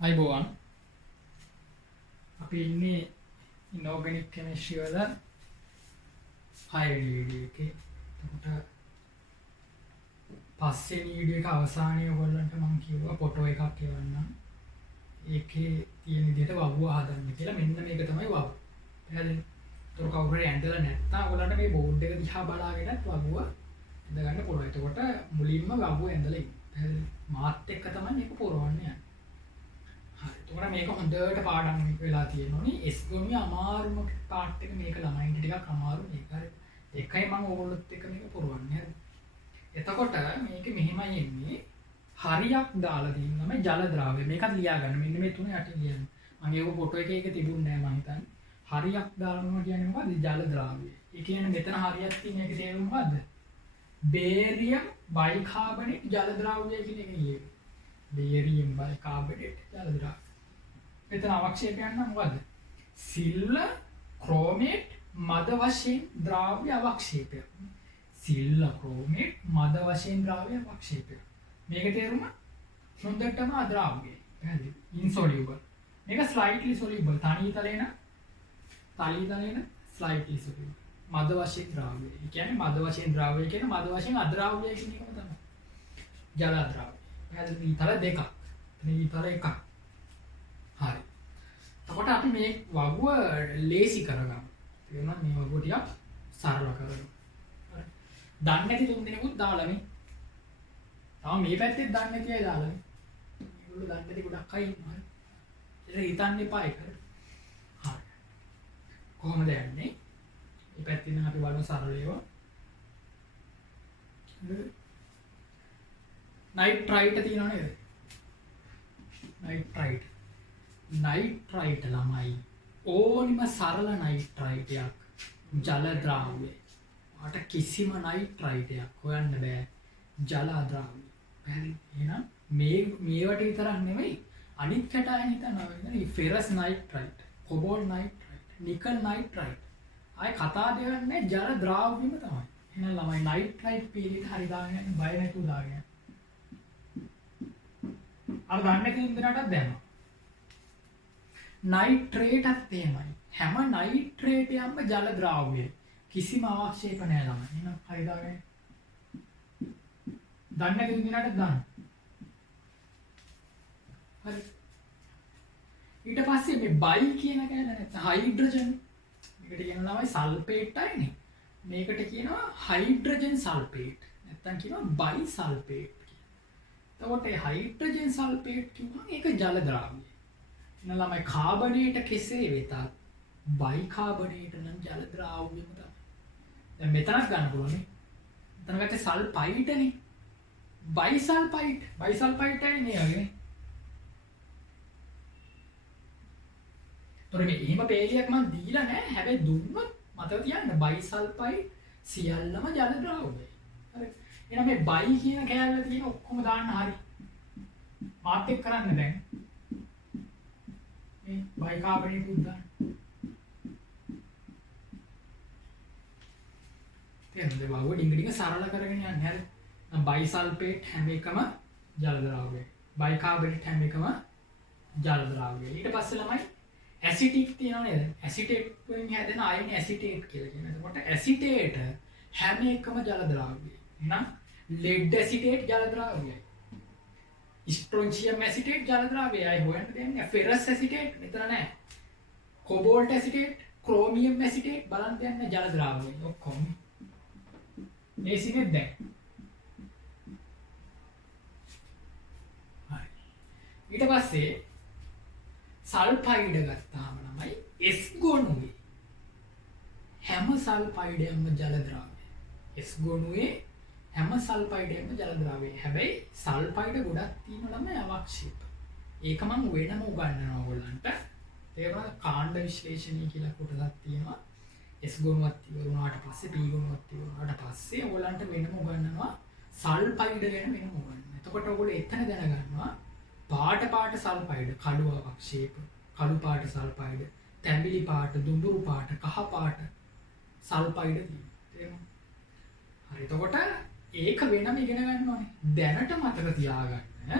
අයිබෝවන් අපි ඉන්නේ ඉනෝගනික් කෙමිස්ට්‍රි වල 6 වෙනි වීඩියෝ එකේ. එතකොට පස්වෙනි වීඩියෝ එක අවසානයේ ඔයගොල්ලන්ට මම කිව්වා ෆොටෝ එකක් එවන්නම්. ඒකේ තියෙන විදිහට වවුව හදන්න කියලා. මෙන්න මේක තමයි වවුව. පැහැදිලිද? ඒතකොට කවුරු හරි ඇඳලා නැත්නම් ඔයගොල්ලන්ට මේ බෝඩ් එක දිහා බලාගෙනත් වවුව ඇඳ ගන්න පුළුවන්. එතකොට මුලින්ම වවුව ඇඳලා ඉන්න. පැහැදිලිද? මාත් එක්ක තමයි මේක පුරවන්න යන්නේ. එතකොට මේක හොඳට පාඩම් වෙලා තියෙනෝනේ. S ගොනුවේ අමාරුම පාර්ට් එක මේක ළමයින්ට ටිකක් අමාරු මේක. හරි. ඒකයි මම ඕගොල්ලොත් එක්ක මේක පුරවන්නේ. හරි. එතකොට මේක මෙහෙමයි එන්නේ. හරියක් දාලා දින්නම ජල ද්‍රාවය. මේකත් ලියා ගන්න. මෙන්න මේ තුන යටින් ලියන්න. මම ඒක ෆොටෝ එකේ තිබුණේ නැහැ මම හිතන්නේ. හරියක් දානවා කියන්නේ මොකද්ද? ජල ද්‍රාවය. ඒ කියන්නේ මෙතන හරියක් තියෙන එකේ තේරුම මොකද්ද? බේරියම් බයිකාබනේට් ජල ද්‍රාවය කියන එක ලියන්න. බේරියම් බයිකාබනේට් ජල ද්‍රාවය. මෙතන අවක්ෂේපයන් නම් මොකද්ද? සිල්ල ක්‍රෝමේට් මද වශයෙන් ද්‍රාව්‍ය අවක්ෂේපය. සිල්ල ක්‍රෝමේට් මද වශයෙන් ද්‍රාව්‍ය අවක්ෂේපය. මේක තේරුම හොඳටම අද්‍රාව්‍යයි. පැහැදිලි? ඉන්සොලියබල්. මේක ස්ලයිට්ලි සොලියබල්. තනි තලේන ස්ලයිට්ලි සොලියබල්. මද වශයෙන් ද්‍රාව්‍ය. ඒ කියන්නේ මද වශයෙන් ද්‍රාව්‍ය කියන මද වශයෙන් අද්‍රාව්‍ය කියන එකම තමයි. ජල ද්‍රාව්‍ය. පැහැදිලි? ඊතල දෙකක්. ඊතල එකක්. හරි. එතකොට අපි මේ වගුව ලේසි කරගමු. තේරුණාද? මේ වගුව ටිකක් සරල කරගමු. හරි. දන්නේ නැති තුන් දෙනෙකුත් දාලානේ. තාම මේ පැත්තේ දන්නේ නැති අය දාලානේ. මේගොල්ලෝ දන්නේ නැති ගොඩක් අය ඉන්නවා. ඒක හිතන්න එපා ඒක. හරි. කොහොමද යන්නේ? මේ පැත්තෙන් නම් අපි බලමු සරල ඒවා. නයිට්‍රයිට් තියෙනව නේද? නයිට්‍රයිට් ළමයි ඕනිම සරල නයිට්‍රයිටයක් ජල ද්‍රාව්‍ය. මට කිසිම නයිට්‍රයිටයක් හොයන්න බෑ ජල ද්‍රාව්‍ය. පැහැදිලි? එහෙනම් මේවට විතරක් නෙවෙයි අනිත් කැටයන් හිතනවා නේද? Ferrous nitrite, cobalt nitrite, nickel nitrite. ආයි කතා දෙන්නේ ජල ද්‍රාව්‍යම තමයි. එහෙනම් ළමයි නයිට්‍රයිට් පීලිට හරි දාගෙන බය නැතුව දාගෙන. අර දන්නේ කින්දරටත් දැනෙනවා. නයිට්‍රේටත් එහෙමයි. හැම නයිට්‍රේටයක්ම ජල ද්‍රාව්‍යයි. කිසිම අවක්ෂේප නැහැ ළමයි. එහෙනම් හරි දාගෙන. දන්නේ කින්දරටත් දාන්න. හරි. ඊට පස්සේ මේ බයි කියන කෑල්ල නැත්නම් හයිඩ්‍රජන්. මේකට කියනවා ළමයි සල්ෆේට්යිනේ. මේකට කියනවා හයිඩ්‍රජන් සල්ෆේට්. නැත්නම් කියනවා බයි සල්ෆේට්. එතකොට මේ හයිඩ්‍රජන් සල්ෆේට් කියනවා ඒක ජල ද්‍රාව්‍යයි. එහෙනම් ළමයි කාබනේට කෙසේ වෙතත් බයිකාබනේට නම් ජල ද්‍රාව්‍යම තමයි. දැන් මෙතනක් ගන්න පුළුවන් නේ. මෙතන ගත්තේ සල්ෆයිඩ්නේ. බයිසල්ෆයිඩ් නේ වගේ. තොර මේ එහෙම පේලියක් මම දීලා නැහැ. හැබැයි දුන්නොත් මතක තියාගන්න බයිසල්ෆයිඩ් සියල්ලම ජල ද්‍රාව්‍යයි. හරි. එහෙනම් මේ බයි කියන කෑල්ල තියෙන ඔක්කොම දාන්න හරි. මාත් එක්ක කරන්න දැන්. මේ බයිකාබනේට් උද්දාන. තේරෙනවද? වවුව ඩිංග සරල කරගෙන යන්නේ හරි. නම් බයිසල්ෆේට් හැම එකම ජල ද්‍රාව්‍යයි. බයිකාබනේට් හැම එකම ජල ද්‍රාව්‍යයි. ඊට පස්සේ ළමයි ඇසිටික් තියෙනව නේද? ඇසිටේට් වලින් හැදෙන අයන ඇසිටේට් කියලා කියනවා. එතකොට ඇසිටේට හැම එකම ජල ද්‍රාව්‍යයි. එහෙනම් ලෙඩ් ඇසිටේට් ජල ද්‍රාව්‍යයි. ස්ට්‍රොන්චියම් ඇසිටේට් ජල ද්‍රාව්‍යයි. හොයන්න දෙන්නේ ෆෙරස් ඇසිටේට් මෙතන නැහැ. කොබෝල්ට් ඇසිටේට්, ක්‍රෝමියම් ඇසිටේට් බලන්න දෙන්නේ ජල ද්‍රාව්‍යයි ඔක්කොම. මේ සිනේ දැන්. හරි. ඊට පස්සේ සල්ෆයිඩ් ගත්තාම ළමයි S ගොනුවේ හැම සල්ෆයිඩයක්ම ජල ද්‍රාව්‍යයි. S ගොනුවේ හැම සල්ෆයිඩයක්ම ජල ද්‍රාව්‍යයි. හැබැයි සල්ෆයිඩ් ගොඩක් තියෙන ළමයි අවක්ෂේප. ඒක මම වෙනම උගන්වනවා ඔයගොල්ලන්ට. තේරුණාද? කාණ්ඩ විශ්ලේෂණය කියලා කොටසක් තියෙනවා. S ගොනුවක් ඉවරුණාට පස්සේ P ගොනුවක් ඉවරුණාට පස්සේ ඔයගොල්ලන්ට වෙනම උගන්වනවා සල්ෆයිඩ් ගැන වෙනම උගන්වනවා. එතකොට ඔයගොල්ලෝ එතන දැනගන්නවා පාට සල්ෆයිඩ්, කළු අවක්ෂේප, කළු පාට සල්ෆයිඩ්, තැඹිලි පාට, දුඹුරු පාට, කහ පාට සල්ෆයිඩ් තියෙනවා. හරි. එතකොට ඒක වෙනම ඉගෙන ගන්න ඕනේ. දැනට මතක තියාගන්න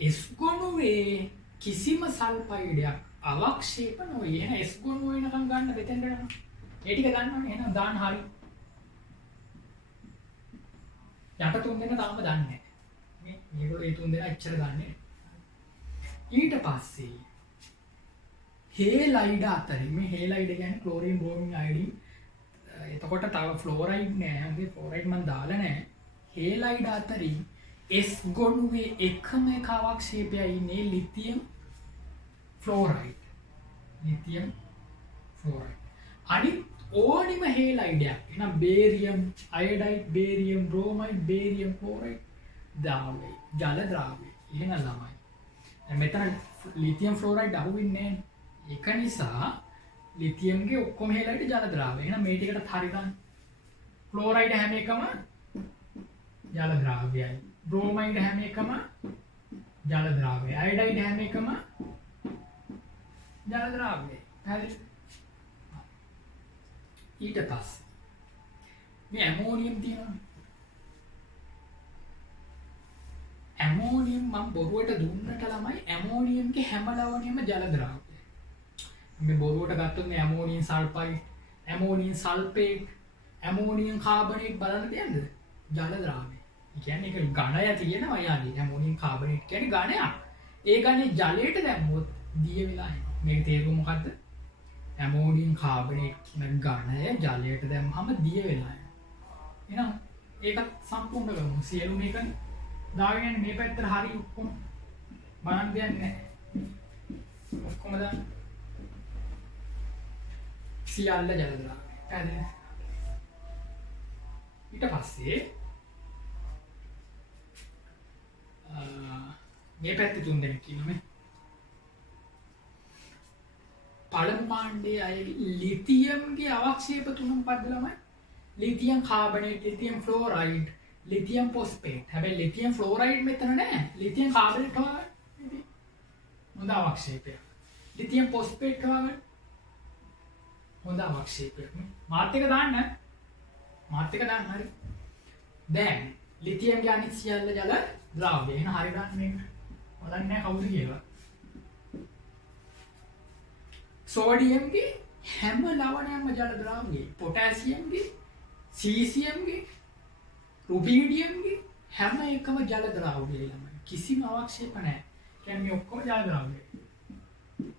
S ගොනුවේ කිසිම සල්ෆයිඩයක් අවක්ෂේප නොවේ. එහෙනම් S ගොනු වෙනකම් ගන්න මෙතෙන්ට යනවා. ඒ ටික ගන්නවනේ. එහෙනම් දාන්න හරි. යට තුන් දෙනා තාම දන්නේ නැහැ. මේගොල්ලෝ ඒ තුන් දෙනා එච්චර දන්නේ නැහැ. ඊට පස්සේ හේලයිඩ අතරින් මේ හේලයිඩ කියන්නේ ක්ලෝරින් බ්‍රෝමින් අයඩින්. එතකොට තව ෆ්ලෝරයිඩ් නෑ. හරි ෆ්ලෝරයිඩ් මම දාලා නෑ. හේලයිඩ අතරින් S ගොනුවේ එකම එක අවක්ෂේපයයි ඉන්නේ ලිතියම් ෆ්ලෝරයිඩ්. ලිතියම් ෆ්ලෝරයිඩ්. අනිත් ඕනිම හේලයිඩයක්. එහෙනම් barium iodide, barium bromide, barium chloride ද්‍රාවය, ජල ද්‍රාවය. එහෙනම් ළමයි. දැන් මෙතන ලිතියම් ෆ්ලෝරයිඩ් අහුවෙන්නේ නැහැ. ඒක නිසා ලිතියම්ගේ ඔක්කොම හේලයිඩ් ජල ද්‍රාවය. එහෙනම් මේ ටිකට හරි ගන්න. ක්ලෝරයිඩ් හැම එකම ජල ද්‍රාවයයි. බ්‍රෝමයිඩ් හැම එකම ජල ද්‍රාවයයි. අයඩයිඩ් හැම එකම ජල ද්‍රාවයයි. හරි. ඊට පස්සේ මේ ඇමෝනියම් තියෙනවා. ඇමෝනියම් මම බොරුවට දුන්නට ළමයි ඇමෝනියම්ගේ හැම ලවණයම ජල ද්‍රාවයයි. මේ බොරුවට ගත්තොත් මේ ammonium sulphide, ammonium sulphate, ammonium carbonate බලන්න දෙන්නද? ජල ද්‍රාවය. ඒ කියන්නේ ඒක ඝනය තියෙනවා යාගේ. ඇමෝනියම් කාබනේට් කියන්නේ ඝනයක්. ඒ ඝනේ ජලයට දැම්මොත් දිය වෙලා යනවා. මේක තේරුම මොකද්ද? ඇමෝනියම් කාබනේට් කියන ඝනය ජලයට දැම්මම දිය වෙලා යනවා. එහෙනම් ඒක සම්පූර්ණ කරමු. සියලු මේක දාගෙන මේ පැත්තට හරි ඔක්කොම බලන්න දෙයක් නැහැ. ඔක්කොම දාන්න. සියල්ල ජල ද්‍රාවය. හරිද? ඊට පස්සේ මේ පැත්තේ තුන් දෙනෙක් ඉන්නවා මේ. පළමු කාණ්ඩයේ අය ලිතියම්ගේ අවක්ෂේප තුන මොකක්ද ළමයි? Lithium carbonate, lithium fluoride, lithium phosphate. හැබැයි ලිතියම් ෆ්ලෝරයිඩ් මෙතන නැහැ. ලිතියම් කාබනේට් හොයාගන්න. හොඳ අවක්ෂේපයක්. ලිතියම් ෆොස්ෆේට් හොයාගන්න. හොඳ අවක්ෂේපයක්. මාත් එක දාන්න. මාත් එක දාන්න හරි. දැන් ලිතියම්ගේ අනිත් සියල්ල ජල ද්‍රාව්‍ය. එහෙනම් හරි දාන්න මේක. බලන්න නෑ කවුද කියලා. සෝඩියම්ගේ හැම ලවණයක්ම ජල ද්‍රාව්‍යයි. පොටෑසියම්ගේ, සීසියම්ගේ, රුබීඩියම්ගේ හැම එකම ජල ද්‍රාව්‍යයි ළමයි. කිසිම අවක්ෂේප නැහැ. කියන්නේ මේ ඔක්කොම ජල ද්‍රාව්‍යයි.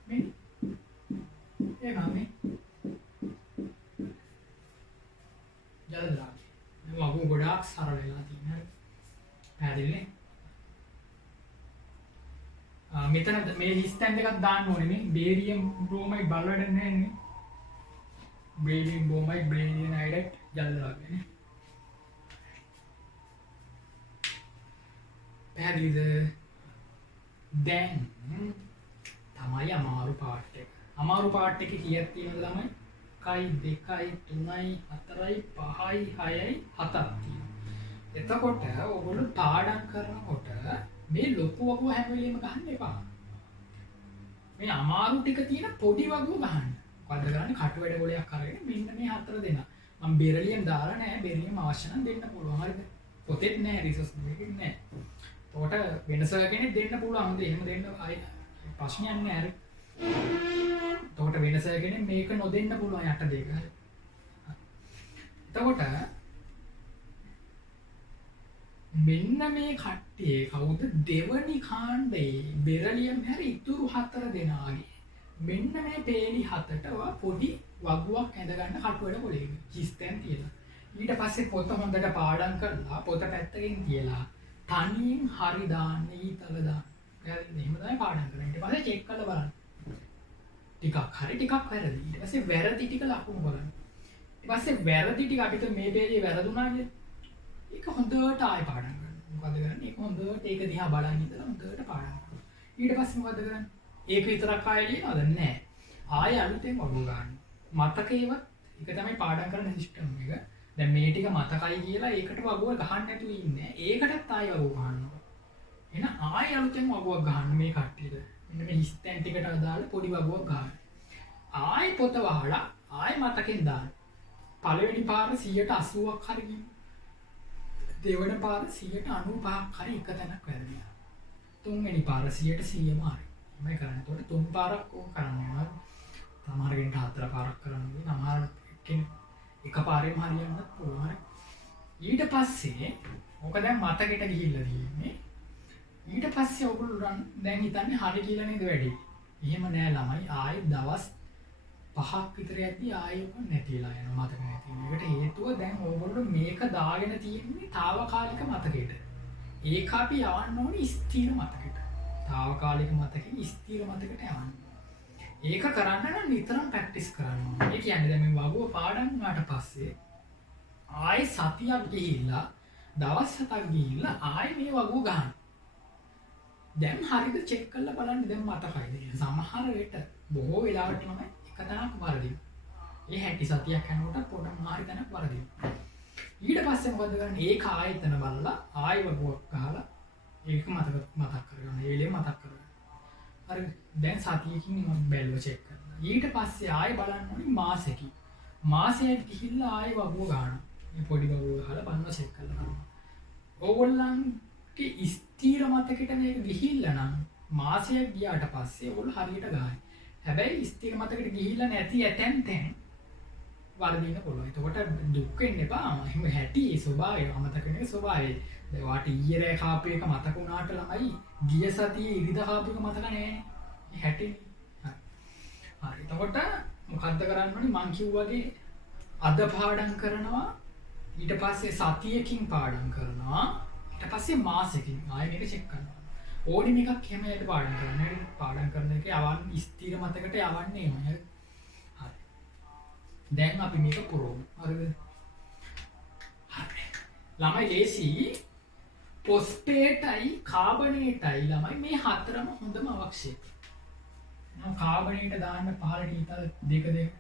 මේ මේ ජල ද්‍රාව්‍ය. මේ වගු ගොඩාක් සරල වෙලා තියෙනවා. පැහැදිලිනේ? මෙතන මේ හිස්තැන් දෙකක් දාන්න ඕනේ මේ බේරියම් බ්‍රෝමයිඩ් බලවඩ නැහැ නේ. බේරියම් බ්‍රෝමයිඩ්, බේරියම් අයඩයිඩ් ජල ද්‍රාව්‍යනේ. පැහැදිලිද? දැන් තමයි අමාරු පාර්ට් එක. අමාරු පාර්ට් එකේ කීයක් තියෙනවද ළමයි? 1 2 3 4 5 6 7ක් තියෙනවා. එතකොට ඔයගොල්ලෝ පාඩම් කරනකොට මේ ලොකු වගුව හැම වෙලෙම ගන්න එපා. මේ අමාරු ටික තියෙන පොඩි වගුව ගන්න. මොකද කරන්නේ? කටු වැඩ ගොලයක් අරගෙන මෙන්න මේ හතර දෙනා. මම බෙරලියම් දාලා නැහැ. බෙරලියම් අවශ්‍ය නම් දෙන්න පුළුවන්. හරිද? පොතෙත් නැහැ, රිසර්ච් එකෙත් නැහැ. එතකොට වෙනස කෙනෙක් දෙන්න පුළුවන්. හොඳ එහෙම දෙන්න ආයි ප්‍රශ්නයක් නැහැ. හරි. එතකොට වෙනස කෙනෙක් මේක නොදෙන්න පුළුවන් යට දෙක. එතකොට මෙන්න මේ කට්ටිය කවුද දෙවනි කාණ්ඩයේ බෙරලියම් හැරි ඉතුරු හතර දෙනාගේ මෙන්න මේ පේලි හතට පොඩි වගුවක් ඇඳ ගන්න කටුවඩ කොලේක හිස්තැන් තියලා ඊට පස්සේ පොත හොඳට පාඩම් කරලා පොත පැත්තකින් තියලා තනියෙන් හරි දාන්න ඊතල දාන්න. එහෙම තමයි පාඩම් කරන්නේ. ඊට පස්සේ චෙක් කරලා බලන්න. ටිකක් හරි ටිකක් වැරදි. ඊට පස්සේ වැරදි ටික ලකුණු බලන්න. ඊට පස්සේ වැරදි ටික අපිට මේ පේජේ වැරදුනා කියන්නේ ඒක හොඳට ආයෙ පාඩම් කරන්න. මොකද කරන්නේ? ඒක හොඳට ඒක දිහා බලන් ඉඳලා හොඳට පාඩම් කරනවා. ඊට පස්සේ මොකද කරන්නේ? ඒක විතරක් ආයෙ ලියනවද? නැහැ. ආයෙ අලුතෙන් වගු ගන්න. මතකේවත් ඒක තමයි පාඩම් කරන සිස්ටම් එක. දැන් මේ ටික මතකයි කියලා ඒකට වගුව ගහන්න නැතුව ඉන්නේ. ඒකටත් ආයෙ වගුව ගන්නවා. එහෙනම් ආයෙ අලුතෙන් වගුවක් ගන්න මේ කට්ටියට. මෙන්න මේ හිස්තැන් ටිකට අදාළ පොඩි වගුවක් ගන්න. ආයෙ පොත වහලා ආයෙ මතකෙන් දාන්න. පළවෙනි පාර 180ක් හරි ගිහින් දෙවන පාර 95ක් හරි එක තැනක් වැරදිලා. තුන්වෙනි පාර 100%ම හරි. තමයි කරන්නේ. ඒතකොට 3 පාරක් ඕක කරන්න වෙනවා. සමහර කෙනෙක් 4 පාරක් කරන්න වෙනවා. සමහර කෙනෙක් එක පාරෙම හරියන්නත් පුළුවන්. ඊට පස්සේ ඕක දැන් මතකෙට ගිහිල්ලා තියෙන්නේ. ඊට පස්සේ ඔයගොල්ලෝ දැන් හිතන්නේ හරි කියලා නේද වැඩි. එහෙම නෑ ළමයි. ආයෙ දවස් 5ක් විතර යද්දි ආයෙ ඔක නැතිලා යනවා මතක නැති වෙන. ඒකට හේතුව දැන් ඔයගොල්ලෝ මේක දාගෙන තියෙන්නේ తాවකාලික මතකෙට. ඒක අපි යවන්න ඕනේ ස්ථිර මතකෙට. తాවකාලික මතකෙන් ස්ථිර මතකෙට යවන්න. ඒක කරන්න නම් නිතරම ප්‍රැක්ටිස් කරන්න ඕනේ. ඒ කියන්නේ දැන් මේ වගුව පාඩම් වුණාට පස්සේ ආයෙ සතියක් ගිහිල්ලා දවස් 7ක් ගිහිල්ලා ආයෙ මේ වගුව ගන්න. දැන් හරියට චෙක් කරලා බලන්න දැන් මතකයිද කියලා. සමහර වෙලට බොහෝ වෙලාවට මම එක තැනක් වරදිනවා. ඒ හැටි සතියක් යනකොට පොඩක් මාරි තැනක් වරදිනවා. ඊට පස්සේ මොකද කරන්නේ? ඒක ආයතන බලලා ආයෙ වගුවක් ගහලා ඒක මතක් කරගන්න. ඒ වෙලේ මතක් කරගන්න. හරිද? දැන් සතියකින් මම බැලුව චෙක් කරනවා. ඊට පස්සේ ආයෙ බලන්න ඕනේ මාසෙකින්. මාසයක් ගිහිල්ලා ආයෙ වගුව ගන්නවා. මේ පොඩි වගුව ගහලා බලනවා චෙක් කරලා බලනවා. ඕගොල්ලන්ගේ ස්ථීර මතකෙට මේක ගිහිල්ලා නම් මාසයක් ගියාට පස්සේ ඕගොල්ලෝ හරියට ගහයි. හැබැයි ස්ථීර මතකෙට ගිහිල්ලා නැති ඇතැම් තැන් වර්ධින්න පුළුවන්. එතකොට දුක් වෙන්න එපා. එහෙම හැටි ඒ ස්වභාවය අමතක වෙන ස්වභාවය. දැන් වාට ඊයේ රෑ කාපු එක මතක වුණාට ළමයි ගිය සතියේ ඉරිදා කාපු එක මතක නැහැ. මේ හැටිනේ. හරි. එතකොට මොකද්ද කරන්න ඕනේ? මං කිව්වාගේ අද පාඩම් කරනවා. ඊට පස්සේ සතියකින් පාඩම් කරනවා. ඊට පස්සේ මාසෙකින් ආයෙ මේක චෙක් කරනවා. ඕනි මේකක් එහෙම යට පාඩම් කරන්න. හරි. පාඩම් කරන එකේ යවන්න ස්ථිර මතකට යවන්නේ එහෙමයි. හරි. දැන් අපි මේක පුරවමු. හරිද? හරි. ළමයි ලේසි ෆොස්ෆේටයි කාබනේටයි ළමයි මේ හතරම හොඳම අවශ්‍යයි. නෝ කාබනේට දාන්න පහළට ඊතල දෙක දෙක.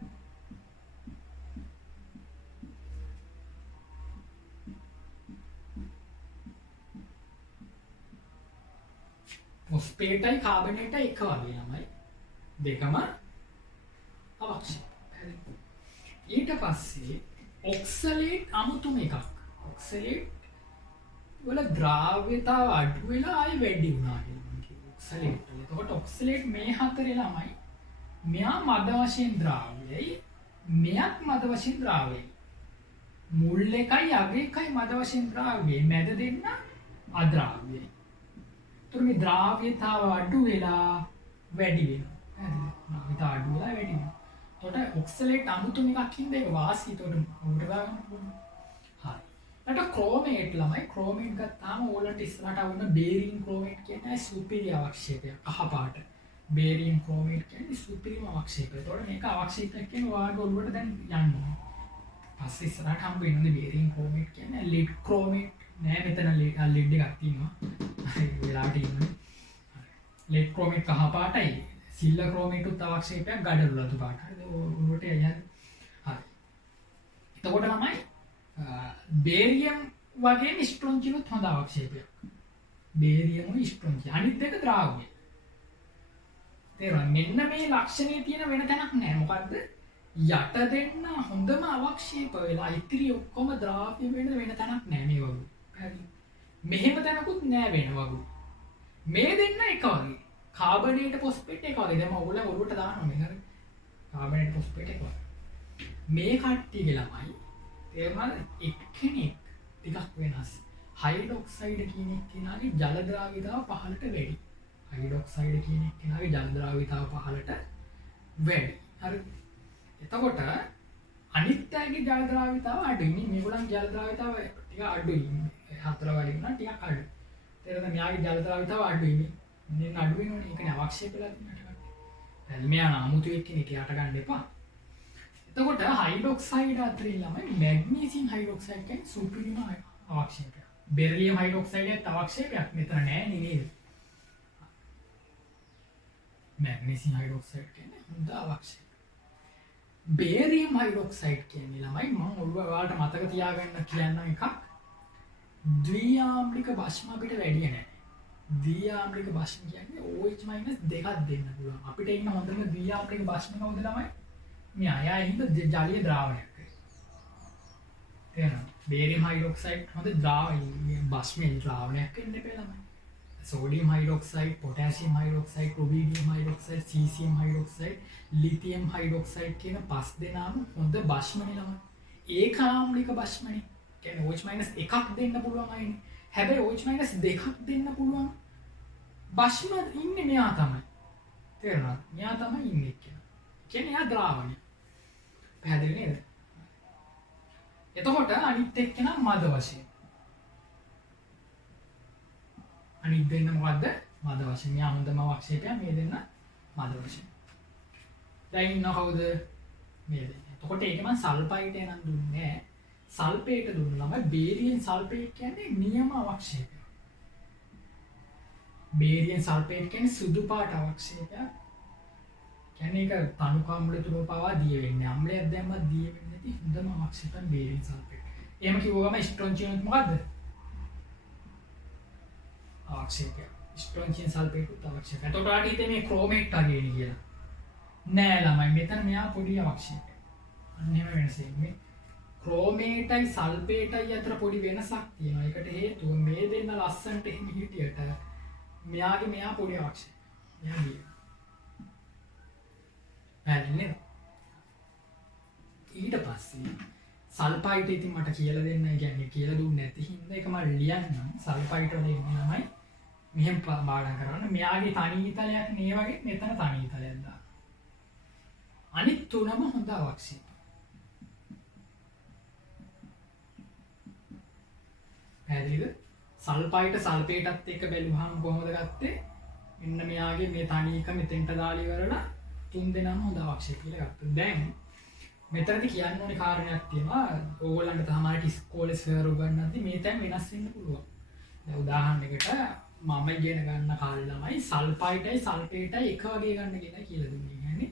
ෆොස්ෆේටයි කාබනේටයි එක වගේ ළමයි. දෙකම අවශ්‍යයි. හරි. ඊට පස්සේ ඔක්සලේට් අමුතුම එකක්. ඔක්සලේට් වල ද්‍රාව්‍යතාව අඩු වෙලා ආයෙ වැඩි වුණා කියලා මම කියනවා. ඔක්සලේට් වල. එතකොට ඔක්සලේට් මේ හතරේ ළමයි මෙයා මද වශයෙන් ද්‍රාව්‍යයි මෙයත් මද වශයෙන් ද්‍රාව්‍යයි. මුල් එකයි අග එකයි මද වශයෙන් ද්‍රාව්‍යයි. මැද දෙන්න අද්‍රාව්‍යයි. එතකොට මේ ද්‍රාව්‍යතාව අඩු වෙලා වැඩි වෙනවා. හරිද? ද්‍රාව්‍යතාව අඩු වෙලා වැඩි වෙනවා. එතකොට ඔක්සලේට් අමුතුම එකක් හින්දා ඒක වාසි. එතකොට උඩට දාගන්න පුළුවන්. හරි. ඊට ක්‍රෝමේට් ළමයි ක්‍රෝමේට් ගත්තාම ඕලන්ට ඉස්සරහට වුණ බේරියම් ක්‍රෝමේට් කියන්නේ සුපිරි අවක්ෂේපයක්. කහ පාට. බේරියම් ක්‍රෝමේට් කියන්නේ සුපිරිම අවක්ෂේපය. එතකොට මේක අවක්ෂේපයක් කියන්නේ ඔයාගේ ඔළුවට දැන් යනවා. පස්සේ ඉස්සරහට හම්බ වෙනනේ බේරියම් ක්‍රෝමේට් කියන්නේ ලෙඩ් ක්‍රෝමේට් නෑ මෙතන ලෙඩ් එකක් තියෙනවා. හරි වෙලාවට ඉන්නේ. ලෙඩ් ක්‍රෝමේට් කහ පාටයි. සිල්ල ක්‍රෝමේට්ුත් අවක්ෂේපයක් ගඩොල් රතු පාට. හරිද? ඔළුවට යන්නේ. හරි. එතකොට ළමයි බේරියම් වගේ ස්ට්‍රොන්චිනුත් හොඳ අවක්ෂේපයක්. බේරියම් ස්ට්‍රොන්චි අනිත් දෙක ද්‍රාව්‍ය. තේරුණා? මෙන්න මේ ලක්ෂණේ තියෙන වෙන තැනක් නෑ. මොකද්ද? යට දෙන්න හොඳම අවක්ෂේප වෙලා ඉතිරි ඔක්කොම ද්‍රාව්‍ය වෙන තැනක් නෑ මේ වගේ. හරි. මෙහෙම තැනකුත් නෑ වෙන වගේ. මේ දෙන්න එක වගේ. කාබනේට ෆොස්ෆේට් එක වගේ. දැන් ඔයගොල්ලෝ ඔළුවට දානවා මේ හරි. කාබනේට ෆොස්ෆේට් එක වගේ. මේ කට්ටියගේ ළමයි තේරුණාද? එක්කෙනෙක් ටිකක් වෙනස්. හයිඩ්‍රොක්සයිඩ් කියන එක්කෙනාගේ ජල ද්‍රාව්‍යතාව පහළට වැඩි. හයිඩ්‍රොක්සයිඩ් කියන එක්කෙනාගේ ජල ද්‍රාව්‍යතාව පහළට වැඩි. හරිද? එතකොට අනිත් අයගේ ජල ද්‍රාව්‍යතාව අඩුයි. මේගොල්ලන්ගේ ජල ද්‍රාව්‍යතාව ටික අඩුයි. හතර වගේ වුණා ටිකක් අඩුයි. තේරෙනවද? මෙයාගේ ජල ද්‍රාව්‍යතාව අඩුයි. මෙන්න අඩු වෙනවනේ. ඒකනේ අවශ්‍ය කියලා තියෙනවා. මෙයා නාමුතු එක්කෙනෙක් යට ගන්න එපා. එතකොට හයිඩ්‍රොක්සයිඩ් අතරින් ළමයි මැග්නීසියම් හයිඩ්‍රොක්සයිඩ් කියන්නේ සුපිරිම අවක්ෂේපයක්. බෙරිලියම් හයිඩ්‍රොක්සයිඩ් අවක්ෂේපයක් මෙතන නෑ නේද? මැග්නීසියම් හයිඩ්‍රොක්සයිඩ් කියන්නේ හොඳ අවක්ෂේපයක්. බේරියම් හයිඩ්‍රොක්සයිඩ් කියන්නේ ළමයි මම ඔයාලට මතක තියාගන්න කියන්න එකක්. ද්විආම්ලික භස්ම අපිට වැඩි නෑ. ද්විආම්ලික භස්ම කියන්නේ OH- දෙකක් දෙන්න පුළුවන්. අපිට ඉන්න හොඳම ද්විආම්ලික භස්ම කවුද ළමයි? මේ අය හින්ද ජලීය ද්‍රාවණයක්. තේරෙනවද? බේරියම් හයිඩ්‍රොක්සයිඩ් හොඳ ද්‍රාවණයක් භස්මෙන් ද්‍රාවණයක් වෙන්න බෑ ළමයි. sodium hydroxide, potassium hydroxide, rubidium hydroxide, cesium hydroxide, lithium hydroxide කියන පස් දෙනාම හොඳ භස්මනේ ළමයි. ඒකාම්ලික භස්මනේ. කියන්නේ OH- එකක් දෙන්න පුළුවන් අයනේ. හැබැයි OH- දෙකක් දෙන්න පුළුවන් භස්ම ඉන්නේ මෙයා තමයි. තේරුණාද? මෙයා තමයි ඉන්නේ කියලා. කියන්නේ එයා ද්‍රාවණය. පැහැදිලි නේද? එතකොට අනිත් එක්කෙනා මද වශයෙන්. අනිත් දෙන්න මොකද්ද? මද වශයෙන්. මෙයා හොඳම අවක්ෂේපය මේ දෙන්න මද වශයෙන්. දැන් ඉන්න කවුද? මේ දෙන්න. එතකොට ඒක මම සල්ෆයිඩ් එනන් දුන්නේ නැහැ. සල්ෆේට දුන්නා නම් බේරියම් සල්ෆේට් කියන්නේ නියම අවක්ෂේපය. බේරියම් සල්ෆේට් කියන්නේ සුදු පාට අවක්ෂේපයක්. කියන්නේ ඒක තණුක අම්ල තුන පවා දිය වෙන්නේ. අම්ලයක් දැම්මත් දිය වෙන්නේ නැති හොඳම අවක්ෂේපය බේරියම් සල්ෆේට්. එහෙම කිව්වම ස්ට්‍රොන්චියම් මොකද්ද? අවක්ෂේපය. ස්ට්‍රොන්චියම් සල්ෆේට් උත් අවක්ෂේපය. එතකොට ආට හිතේ මේ ක්‍රෝමේට් අගේනි කියලා. නෑ ළමයි මෙතන මෙයා පොඩි අවක්ෂේපයක්. අන්න එහෙම වෙනසක් මේ ක්‍රෝමේටයි සල්ෆේටයි අතර පොඩි වෙනසක් තියෙනවා. ඒකට හේතුව මේ දෙන්න ලස්සනට එහෙම හිටියට මෙයා පොඩි අවක්ෂේපයක්. මෙයා ගියා. පැහැදිලිද? ඊට පස්සේ සල්ෆයිඩ් ඉතින් මට කියලා දෙන්න, කියන්නේ කියලා දුන්නේ නැති හින්දා ඒක මම ලියන්නම්. සල්ෆයිඩ් වල එන්නේ ළමයි මෙහෙම බාඩම් කරන්න. මෙයාගේ තනි ඊතලයක් නේ වගේ මෙතන තනි ඊතලයක් දාන්න. අනිත් තුනම හොඳ අවක්ෂේප. පැහැදිලිද? සල්ෆයිඩ් සල්ෆේටත් එක්ක බැලුවාම කොහොමද ගත්තේ? මෙන්න මෙයාගේ මේ තනි එක මෙතෙන්ට දාලා ඉවරලා තුන් දෙනාම හොඳ අවක්ෂේප කියලා ගත්තා. දැන් මෙතනදී කියන්න ඕනේ කාරණයක් තියෙනවා. ඕගොල්ලන්ට තමයි ඉස්කෝලේ සර් උගන්වද්දි මේ තැන් වෙනස් වෙන්න පුළුවන්. දැන් උදාහරණයකට මම ඉගෙන ගන්න කාලේ ළමයි සල්ෆයිඩයි සල්ෆේටයි එක වගේ ගන්න කියලා දුන්නේ. يعني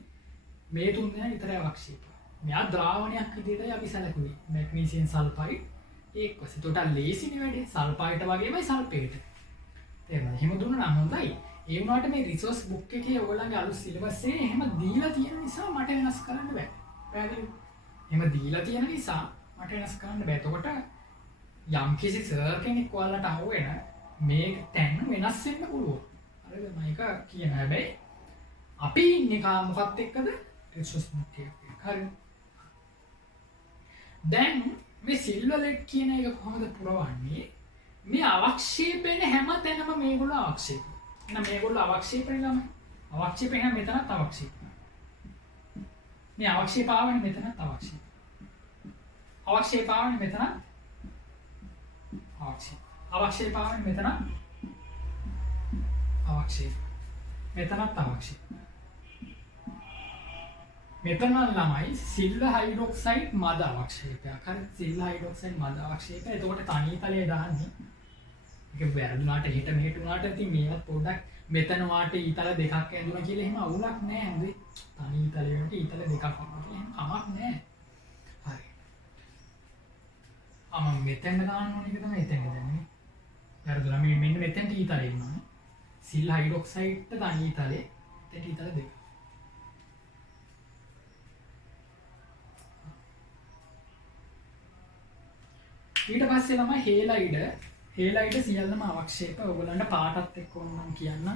මේ තුන් දෙනා විතරයි අවක්ෂේප. මෙයා ද්‍රාවණයක් විදිහටයි අපි සැලකුවේ. මැග්නීසියම් සල්ෆයිඩ් ඒක වශයෙන් total ලේසිනේ වැඩේ. සල්ෆයිඩ් වගේමයි සල්ෆේට. තේරුණාද? එහෙම දුන්නා නම් හොඳයි. ඒ වුණාට මේ රිසෝස් බුක් එකේ ඔයගොල්ලන්ගේ අලුත් සිලබස් එකේ එහෙම දීලා තියෙන නිසා මට වෙනස් කරන්න බෑ. පැහැදිලිද? එහෙම දීලා තියෙන නිසා මට වෙනස් කරන්න බෑ. එතකොට යම්කිසි සර් කෙනෙක් ඔයාලට අහුවෙන මේ තැන් වෙනස් වෙන්න පුළුවන්. හරිද? මම ඒක කියන හැබැයි අපි ඉන්නේ මොකක්ද එක්කද? රිසෝස් බුක් එකේ. හරිද? දැන් මේ සිල්වර් කියන එක කොහොමද පුරවන්නේ? මේ අවක්ෂේපයෙන් හැම තැනම මේගොල්ලෝ අවක්ෂේප. එහෙනම් මේගොල්ලෝ අවක්ෂේපනේ ළමයි. අවක්ෂේපේ හැම මෙතනත් අවක්ෂේප. මේ අවක්ෂේප ආවනේ මෙතනත් අවක්ෂේප. අවක්ෂේප ආවනේ මෙතනත් අවක්ෂේප. අවක්ෂේප ආවනේ මෙතනත් අවක්ෂේප. මෙතනත් අවක්ෂේප. මෙතන ළමයි සිල්ල හයිඩ්‍රොක්සයිඩ් මද අවක්ෂේපයක්. හරි සිල්ල හයිඩ්‍රොක්සයිඩ් මද අවක්ෂේපය. එතකොට තනි තලයේ දාන්නේ. ඒක වැරදුනාට හිට මෙහෙට උනාට ඉතින් මේවත් පොඩ්ඩක් මෙතන වාට ඊතල දෙකක් ඇඳුනා කියලා එහෙම අවුලක් නෑ හඳේ. තනි ඊතල වලට ඊතල දෙකක් වුණා කියලා එහෙම කමක් නෑ. හරි. මම මෙතෙන් දාන්න ඕන එක තමයි එතෙන් දැන්නේ. වැරදුනා මේ මෙන්න මෙතෙන්ට ඊතලේ ඉන්නවා. සිල් හයිඩ්‍රොක්සයිඩ්ට තනි ඊතලේ එතෙන්ට ඊතල දෙක. ඊට පස්සේ තමයි හේලයිඩ් සියල්ලම අවක්ෂේප. ඔයගොල්ලන්ට පාටත් එක්ක ඕනනම් කියන්න.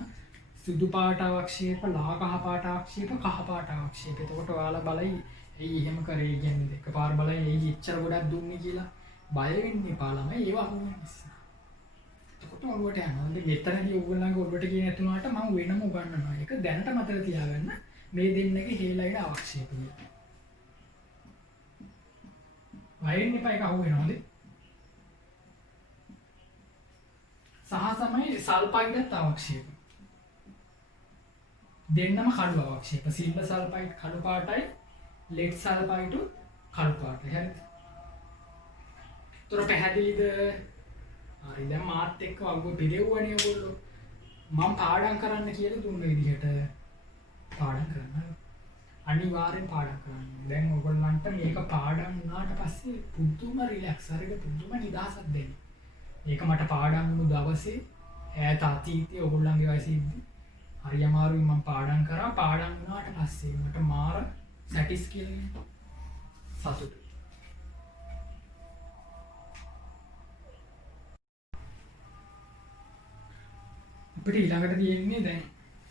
සුදු පාට අවක්ෂේප, ලා කහ පාට අවක්ෂේප, කහ පාට අවක්ෂේප. එතකොට ඔයාලා බලයි ඇයි එහෙම කරේ කියන්නේ. එකපාර බලයි ඇයි ඉච්චර ගොඩක් දුන්නේ කියලා. බය වෙන්න එපා ළමයි. ඒව අහුවෙන්නේ නිසා. එතකොට ඔළුවට යනවා. මෙතනදී ඔයගොල්ලන්ගේ ඔළුවට කියන ඇතුණාට මම වෙනම උගන්වනවා. ඒක දැනට මතක තියාගන්න. මේ දෙන්නගේ හේලයිඩ් අවක්ෂේප කියලා. බය වෙන්න එපා. ඒක අහුවෙනවද? සහ තමයි සල්ෆයිඩත් අවක්ෂේප. දෙන්නම කළු අවක්ෂේප. සිල්වර් සල්ෆයිඩ් කළු පාටයි, ලෙඩ් සල්ෆයිඩ් කළු පාටයි. හරිද? තොර පැහැදිලිද? හරි දැන් මාත් එක්ක වගුව පිරෙව්වනේ ඔයගොල්ලෝ. මම පාඩම් කරන්න කියලා දුන්න විදිහට පාඩම් කරන්න. අනිවාර්යෙන් පාඩම් කරන්න. දැන් ඔයගොල්ලන්ට මේක පාඩම් වුණාට පස්සේ පුදුම රිලැක්ස් හරියට පුදුම නිදහසක් දෙන්න. ඒක මට පාඩම් වුණු දවසේ ඈත අතීතයේ ඔයගොල්ලන්ගේ වයසේදී හරි අමාරුයි මම පාඩම් කරා. පාඩම් වුණාට පස්සේ මට මාර සැටිස් කියලා සතුටුයි. අපිට ඊළඟට තියෙන්නේ දැන්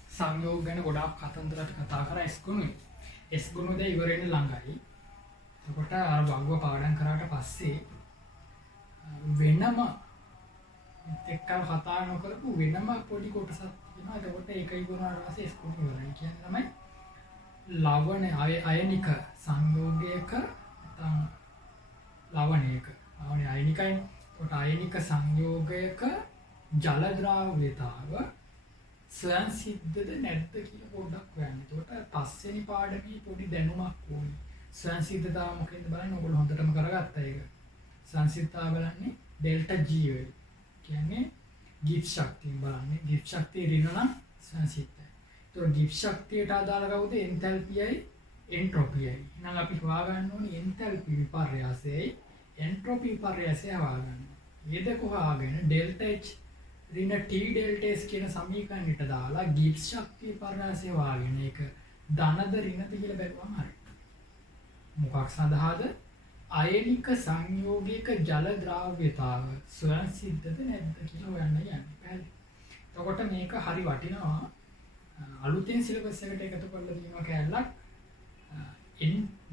සංයෝග ගැන ගොඩාක් කතන්දරට කතා කරා S ගුණුයි. S ගුණු දැන් ඉවර වෙන්න ළඟයි. එතකොට අර වංගුව පාඩම් කරාට පස්සේ වෙනම එක්කම කතා නොකරපු වෙනම පොඩි කොටසක් තියෙනවා. එතකොට ඒක ඉවර වුණාට පස්සේ S ගුණු ඉවරයි. කියන්නේ තමයි ලවණ අයනික සංයෝගයක නැත්නම් ලවණයක. ලවණය අයනිකයි. එතකොට අයනික සංයෝගයක ජල ද්‍රාව්‍යතාව ස්වයන් සිද්ධද නැද්ද කියලා පොඩ්ඩක් හොයන්න. එතකොට පස්වෙනි පාඩමේ පොඩි දැනුමක් ඕනේ. ස්වයන් සිද්ධතාව මොකෙන්ද බලන්න ඕගොල්ලෝ හොඳටම කරගත්තා ඒක. ස්වයන් සිද්ධතාව බලන්නේ ඩෙල්ටා G වෙයි. කියන්නේ ගිබ්ස් ශක්තිය බලන්නේ. ගිබ්ස් ශක්තිය ඍණ නම් ස්වයන් සිද්ධයි. එතකොට ගිබ්ස් ශක්තියට අදාළ කවුද? එන්තැල්පියයි එන්ට්‍රොපියයි. එහෙනම් අපි හොයාගන්න ඕනේ එන්තැල්පි විපර්යාසයයි එන්ට්‍රොපි විපර්යාසය හොයාගන්න. මේ දෙක හොයාගෙන ඩෙල්ටා H ඍණ T ඩෙල්ටා S කියන සමීකරණයට දාලා ගිබ්ස් ශක්තිය විපර්යාසය හොයාගෙන ඒක ධනද ඍණද කියලා බැලුවම හරියි. මොකක් සඳහාද? අයනික සංයෝගයක ජල ද්‍රාව්‍යතාව ස්වයං සිද්ධද නැද්ද කියලා හොයන්න යන්නේ. පැහැදිලි. එතකොට මේක හරි වටිනවා. අලුතෙන් සිලබස් එකට එකතු කරලා තියෙනවා කැලලක්.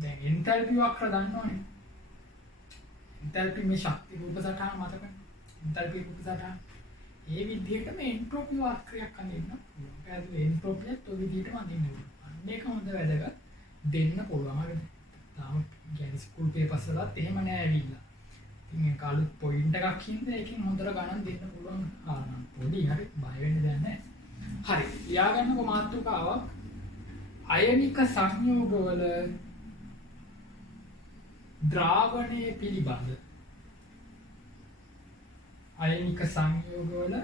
දැන් එන්තැල්පි වක්‍ර දන්නවනේ. එන්තැල්පි මේ ශක්ති රූප සටහන මතකනේ. එන්තැල්පි රූප සටහන. ඒ විදිහටම එන්ට්‍රොපි වක්‍රයක් අඳින්න පුළුවන්. පැහැදිලි. එන්ට්‍රොපියත් ඔය විදිහටම අඳින්න පුළුවන්. අන්න ඒක හොඳ වැදගත් දෙන්න පුළුවන්. හරිද? තාම කියන්නේ ස්කූල් පේපර්ස් වලත් එහෙම නෑ ඇවිල්ලා. ඉතින් ඒක අලුත් පොයින්ට් එකක් හින්දා ඒකෙන් හොඳට ගණන් දෙන්න පුළුවන්. පොඩි හරි බය වෙන්න දෙයක් නෑ. හරි. ලියාගන්නකො මාතෘකාවක්. අයනික සංයෝගවල ද්‍රාවණය පිළිබඳ. අයනික සංයෝගවල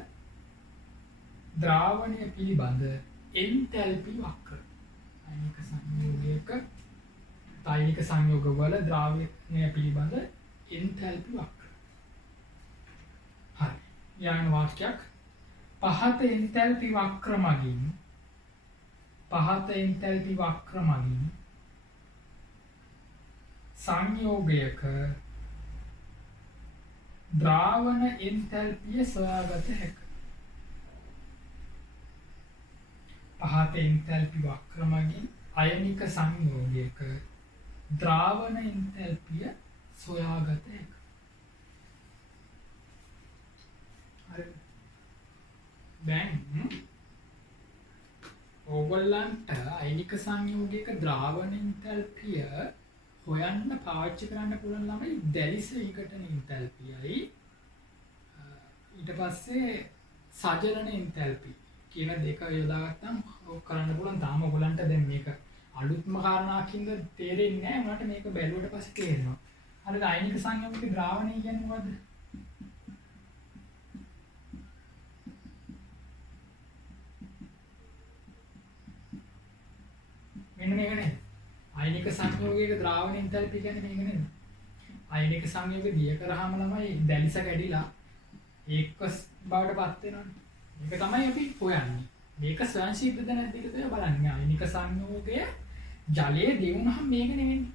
ද්‍රාවණය පිළිබඳ එන්තැල්පි වක්‍ර. අයනික සංයෝගයක අයනික සංයෝගවල ද්‍රාවණය පිළිබඳ එන්තැල්පි වක්‍ර. හරි. යාන වාක්‍යයක් පහත එන්තැල්පි වක්‍ර මගින් සංයෝගයක ද්‍රාවණ එන්තැල්පිය සොයාගත හැක. පහත එන්තැල්පි වක්‍ර මගින් අයනික සංයෝගයක ද්‍රාවණ එන්තැල්පිය සොයාගත හැක. හරි. දැන් ඕගොල්ලන්ට අයනික සංයෝගයක ද්‍රාවණ එන්තැල්පිය හොයන්න පාවිච්චි කරන්න පුළුවන් ළමයි දැලිස විඝටන එන්තැල්පියයි ඊට පස්සේ සජලන එන්තැල්පි කියන දෙක යොදාගත්තම ඔක් කරන්න පුළුවන්. තාම ඔයගොල්ලන්ට දැන් මේක අලුත්ම කාරණාකින්ද තේරෙන්නේ නැහැ. උනාට මේක බැලුවට පස්සේ තේරෙනවා. හරිද? අයනික සංයෝගික ද්‍රාවණය කියන්නේ මොකද්ද? මෙන්න මේක නේද? අයනික සංයෝගයක ද්‍රාවණ එන්තැල්පි කියන්නේ මේක නේද? අයනික සංයෝග දිය කරාම ළමයි දැලිස කැඩිලා ඒකස් බවට පත් වෙනවනේ. මේක තමයි අපි හොයන්නේ. මේක ස්වයං සිද්ධද නැද්ද කියලා බලන්නේ. අයනික සංයෝගය ජලයේ දියුණහම මේක නෙවෙන්නේ.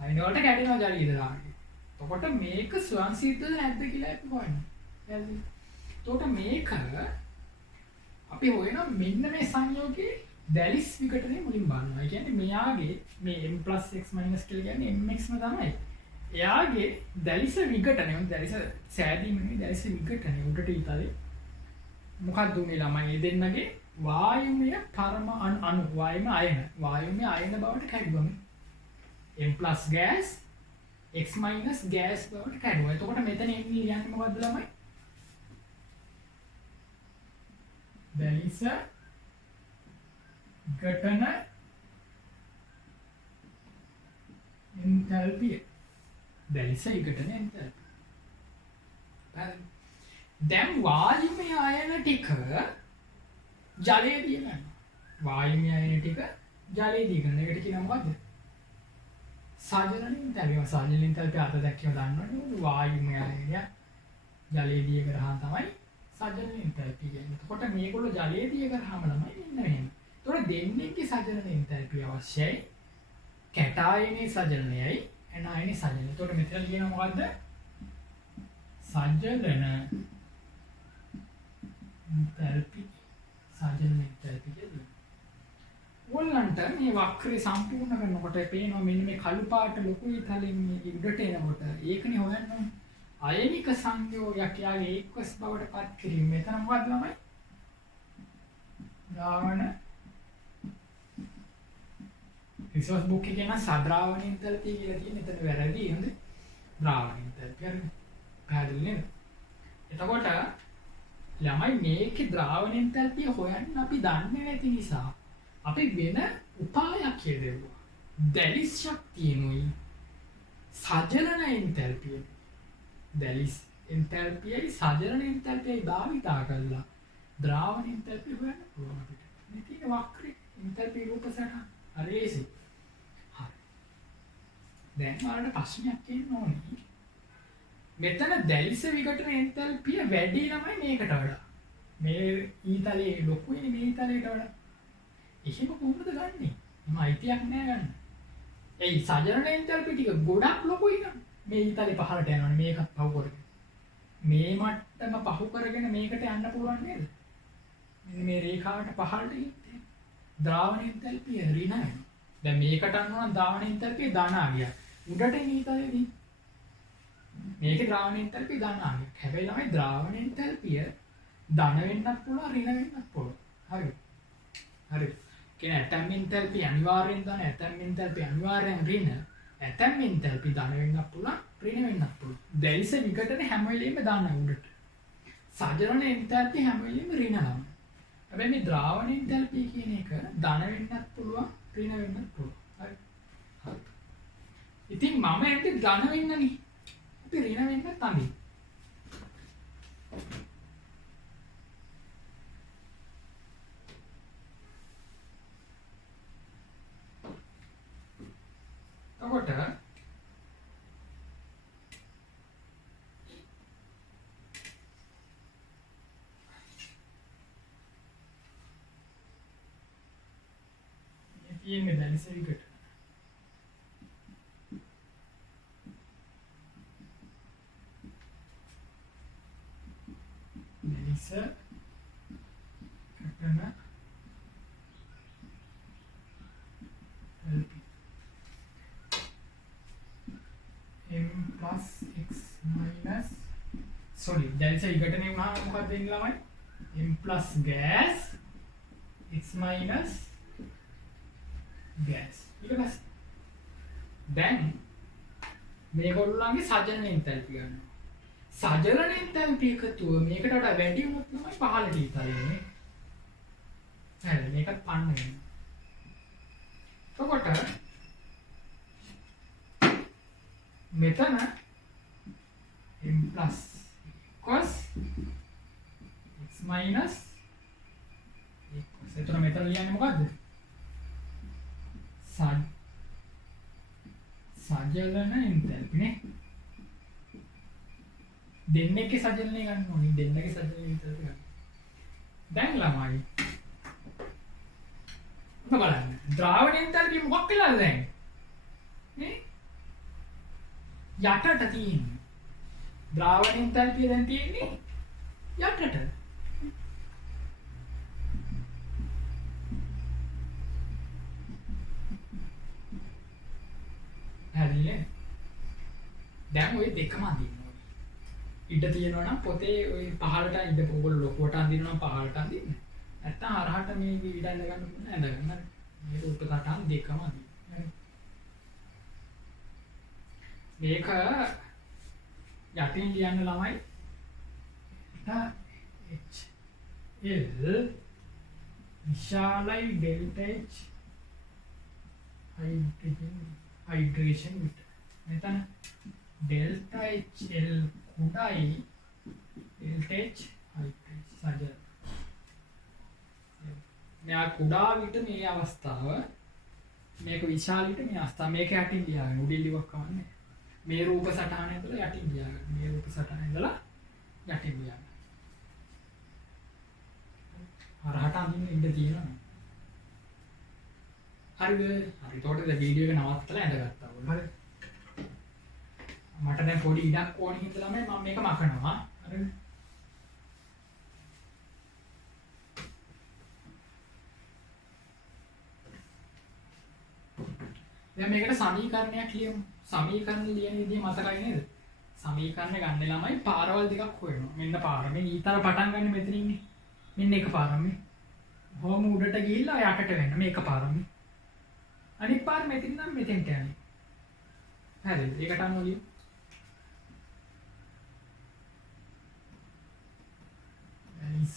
අයන වලට කැඩෙනවා ජලීය ද්‍රාවණය. එතකොට මේක ස්වයං සිද්ධද නැද්ද කියලා අපි හොයන්නේ. හරිද? එතකොට මේක අපි හොයනවා මෙන්න මේ සංයෝගයේ දැලිස් විඝටනය මුලින් බලනවා. ඒ කියන්නේ මෙයාගේ මේ m + x - කියලා කියන්නේ mx ම තමයි. එයාගේ දැලිස විඝටනය දැලිස සෑදීම නෙවෙයි දැලිස විඝටනය උඩට ඊතලේ මොකක්ද උනේ ළමයි මේ දෙන්නගේ වායුමය අණු වායුමය අයන බවට කැඩුවම m + ගෑස් x - ගෑස් බවට කැඩුවා. එතකොට මෙතන එන්නේ කියන්නේ මොකද්ද ළමයි? දැලිස විඝටන එන්තැල්පිය. දැලිස විඝටන එන්තැල්පිය. දැන් වායුමය අයන ටික ජලයේ දිය ගන්නවා. වායුමය අයන ටික ජලයේ දිය ගන්න. ඒකට කියනවා මොකද්ද? සජලන එන්තැල්පිය. සජලන එන්තැල්පිය අත දැක්කම දන්නවනේ වායුමය අයනය ජලයේ දිය කරාම තමයි සජලන එන්තැල්පිය කියන්නේ. එතකොට මේගොල්ලෝ ජලයේ දිය කරාම ළමයි මෙන්න මෙහෙම. එතකොට දෙන්නේගේ සජලන එන්තැල්පිය අවශ්‍යයි. කැටායනයේ සජලනයයි ඇනායනයේ සජලනය. එතකොට මෙතන කියනවා මොකද්ද? සජලන එන්තැල්පි සාජන එන්තැල්පි කියලා. ඕගොල්ලන්ට මේ වක්‍රය සම්පූර්ණ කරනකොට පේනවා මෙන්න මේ කළු පාට ලොකුයි තලින් මේ උඩට එනකොට ඒකනේ හොයන්න ඕනේ. අයනික සංයෝගයක් යාගේ එක්වස් බවට පත් කිරීම. මෙතන මොකද්ද ළමයි? ද්‍රාවණ රිසෝස් බුක් එකේ නම් සද්‍රාවණ එන්තැල්පි කියලා තියෙන. එතන වැරදි. හොඳේ. ද්‍රාවණ එන්තැල්පි හරිද? පැහැදිලි නේද? එතකොට ළමයි මේකේ ද්‍රාවණ එන්තැල්පිය හොයන්න අපි දන්නේ නැති නිසා අපි වෙන උපායක් යෙදුවා. දැලිස් ශක්තියනුයි සජලන එන්තැල්පිය. දැලිස් එන්තැල්පියයි සජලන එන්තැල්පියයි භාවිතා කරලා ද්‍රාවණ එන්තැල්පිය හොයන්න පුළුවන් අපිට. මේ තියෙන වක්‍රේ එන්තැල්පි රූප සටහන. හරි ඒසි. හරි. දැන් ඔයාලට ප්‍රශ්නයක් එන්න ඕනේ. මෙතන දැලිස විඝටන එන්තැල්පිය වැඩි ළමයි මේකට වඩා. මේ ඊතලයේ ලොකුයි මේ ඊතලයට වඩා. එහෙම කොහොමද ගන්නෙ? මම අයිතියක් නෑ ගන්න. ඒ සජලන එන්තැල්පි ටික ගොඩක් ලොකුයි නම් මේ ඊතලේ පහළට යනවනේ මේකත් පහු කරගෙන. මේ මට්ටම පහු කරගෙන මේකට යන්න පුළුවන් නේද? මෙන්න මේ රේඛාවට පහළට ගිහින් ද්‍රාවණ එන්තැල්පිය ඍණ වෙනවා. දැන් මේකට අනුව නම් ද්‍රාවණ එන්තැල්පිය ධන ආගියා. උඩට එන ඊතලේදී මේකේ ද්‍රාවණ එන්තැල්පිය ධන ආගියා. හැබැයි ළමයි ද්‍රාවණ එන්තැල්පිය ධන වෙන්නත් පුළුවන් ඍණ වෙන්නත් පුළුවන්. හරිද? හරිද? කියන ඇටම් එන්තැල්පි අනිවාර්යෙන් ධන, ඇටම් එන්තැල්පි අනිවාර්යෙන් ඍණ, ඇටම් එන්තැල්පි ධන වෙන්නත් පුළුවන්, ඍණ වෙන්නත් පුළුවන්. දැලිස විඝටන හැම වෙලෙම ධන උඩට. සජලන එන්තැල්පි හැම වෙලෙම ඍණ ළමයි. හැබැයි මේ ද්‍රාවණ එන්තැල්පි කියන එක ධන වෙන්නත් පුළුවන්, ඍණ වෙන්නත් පුළුවන්. හරි. හරි. ඉතින් මම ඇත්තේ ධන වෙන්නනේ. අපි ඍණ වෙන්නත් අඳින්න. එතකොට මේ තියෙන්නේ දැලිස විඝටන. දැලිස විඝටන m plus x minus දැලිස විඝටනය වුණාම මොකක්ද වෙන්නේ ළමයි? m plus gas x minus gas. ඊට පස්සේ දැන් මේගොල්ලන්ගේ සජලන එන්තැල්පි ගන්නවා. සජලන එන්තැල්පි එකතුව මේකට වඩා වැඩි වුණොත් තමයි පහළට ඉතලෙන්නේ. හරි මේකත් පන්න වෙනවා. එතකොට මෙතන m plus cos x minus එතන මෙතන ලියන්නේ මොකද්ද? සජලන එන්තැල්පි නේ. දෙන්නේගේ සජලනය ගන්න ඕනේ. දෙන්නගේ සජලන එන්තැල්පි ගන්න. දැන් ළමයි බලන්න. ද්‍රාවණ එන්තැල්පි මොකක් වෙලාද දැන්? නේ? යටට තියෙන්නේ. ද්‍රාවණ එන්තැල්පිය දැන් තියෙන්නේ යටට. හරිනේ. දැන් ওই දෙකම අඳින්න ඕනේ. ඉඩ තියෙනවා නම් පොතේ ওই පහළට ඉඩ පොගොල්ල ලොකුවට අඳිනවා නම් පහළට අඳින්න. නැත්තම් අරහට මේ ඉඩ ඇඳ ගන්න ඕන ඇඳ ගන්න. හරි. මේ රූප සටහන් දෙකම අඳින්න. හරි. මේක යටින් ලියන්න ළමයි h l විශාලයි ඩෙල්ටා h හයිඩ්‍රේෂන් විට. මෙතන ඩෙල්ටා h l කුඩායි ඩෙල්ටා h හයිඩ්‍රේෂන් සජල. මෙයා කුඩා විට මේ අවස්ථාව මේක විශාල විට මේ අවස්ථාව මේක යටින් ලියාගන්න උඩින් ලිව්වක් කවන්නේ. මේ රූප සටහන ඇතුළේ යටින් ලියාගන්න. මේ රූප සටහන ඉඳලා යටින් ලියාගන්න. අරහට අඳින්න ඉන්න තියෙනවා. හරිද? හරි. ඒකට දැන් වීඩියෝ එක නවත්තලා ඇඳගත්තා ඔයගොල්ලෝ. හරි. මට දැන් පොඩි ඉඩක් ඕනේ හින්දා මම මේක මකනවා. හරිද? දැන් මේකට සමීකරණයක් ලියමු. සමීකරණ ලියන විදිය මතකයි නේද? සමීකරණ ගන්න ළමයි පාරවල් දෙකක් හොයනවා. මෙන්න පාර. මේ ඊතල පටන් ගන්න මෙතනින්නේ. මෙන්න එක පාරම. හොම උඩට ගිහිල්ලා යටට වෙන්න. මේක පාරම. අනිත් පාර මෙතන නම් මෙතෙන්ට යන්නේ. හරිද? ඒකට අනුව ලියමු. දැනිස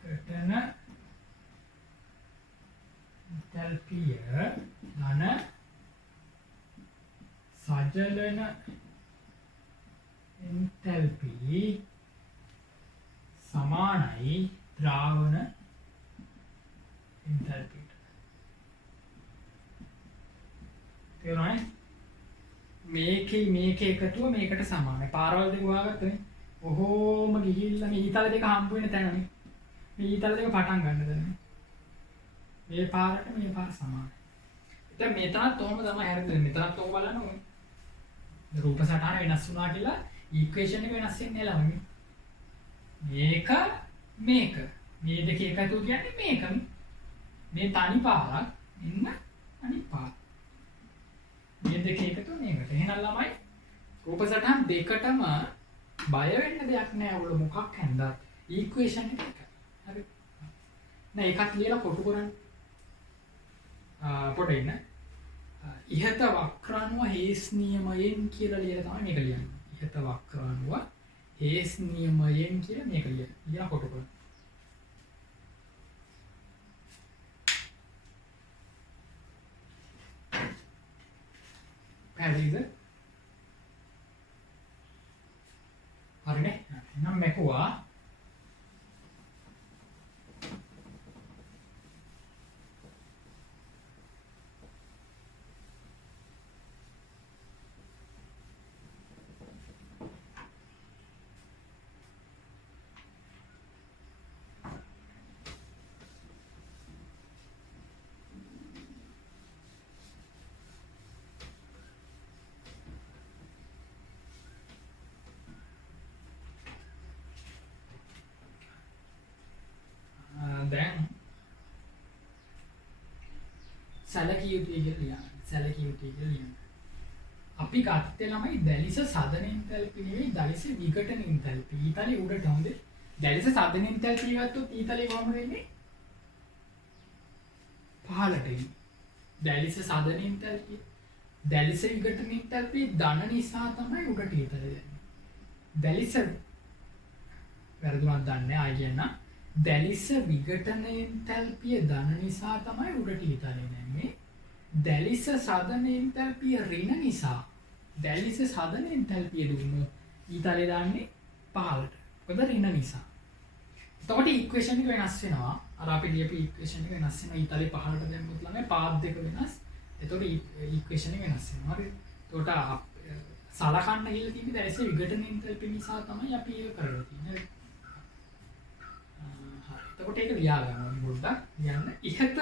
කටන එන්තල්පිය ධන සජලන එන්තල්පි සමානයි ද්‍රාවණ එන්තල්පියට. තේරුණාද? මේක එකතුව මේකට සමානයි. පාරවල් දෙක හොයාගත්තනේ. ඔහොම ගිහිල්ලා මේ ඊතල දෙක හම්බ වෙන තැනනේ. මේ ඊතල දෙක පටන් ගන්න දැන්. මේ පාරට මේ පාර සමානයි. දැන් මෙතනත් ඔහොම තමයි හැරෙන්නේ. මෙතනත් ඔහොම බලන්න ඕනේ. රූප සටහන වෙනස් වුණා කියලා ඉක්වේෂන් එක වෙනස් වෙන්නේ නැහැ ළමයි. මේක මේ දෙක එකතු කියන්නේ මේකනේ. මේ තනි පාරක් මෙන්න අනිත් පාර. මේ දෙක එකතු මේකට. එහෙනම් ළමයි රූප සටහන් දෙකටම බය වෙන්න දෙයක් නැහැ. ඔයගොල්ලෝ මොකක් හැන්දත් ඉක්වේෂන් එක එකයි. හරි. නෑ එකක් ලියලා කොටු කරන්න. පොඩ ඉන්න. ඉහත වක්‍රාණුව හේස් නියමයෙන් කියලා ලියලා තමයි මේක ලියන්නේ. ඉහත වක්‍රාණුව හේස් නියමයෙන් කියලා මේක ලියලා කොටු කරන්න. පැහැදිලිද? හරිනේ. එහෙනම් මේකුවා දැන් සැලකිය යුතුයි කියලා ලියන්න. සැලකිය යුතුයි කියලා ලියන්න. අපි ගත්තේ ළමයි දැලිස සදන එන්තල්පි නෙවෙයි දැලිස විඝටන එන්තල්පි. ඊතලේ උඩට හොඳේ. දැලිස සදන එන්තල්පි ගත්තොත් ඊතලේ කොහොමද වෙන්නේ? පහළට එන්නේ. දැලිස සදන එන්තල්පි. දැලිස විඝටන එන්තල්පි ධන නිසා තමයි උඩට ඊතලේ යන්නේ. දැලිස වැරදුනක් දන්නේ ආයි කියන්න. දැලිස විඝටන එන්තල්පිය ධන නිසා තමයි උඩට ඊතලේ යන්නේ. දැලිස සදන එන්තල්පිය ඍණ නිසා දැලිස සදන එන්තල්පිය දුන්නොත් ඊතලේ දාන්නේ පහළට. මොකද ඍණ නිසා. එතකොට ඉක්වේෂන් එක වෙනස් වෙනවා. අර අපි ලියපු ඉක්වේෂන් එක වෙනස් වෙනවා. ඊතලේ පහළට දැම්මොත් ළමයි පාත් දෙක වෙනස්. එතකොට ඉක්වේෂන් එක වෙනස් වෙනවා. හරිද? එතකොට සලකන්න කියලා තියෙන්නේ දැලිස විඝටන එන්තල්පිය නිසා තමයි අපි ඒක කරලා තියෙන්නේ. එතකොට ඒක ලියා ගන්න ඕනේ පොඩ්ඩක්. ලියන්න. ඉහත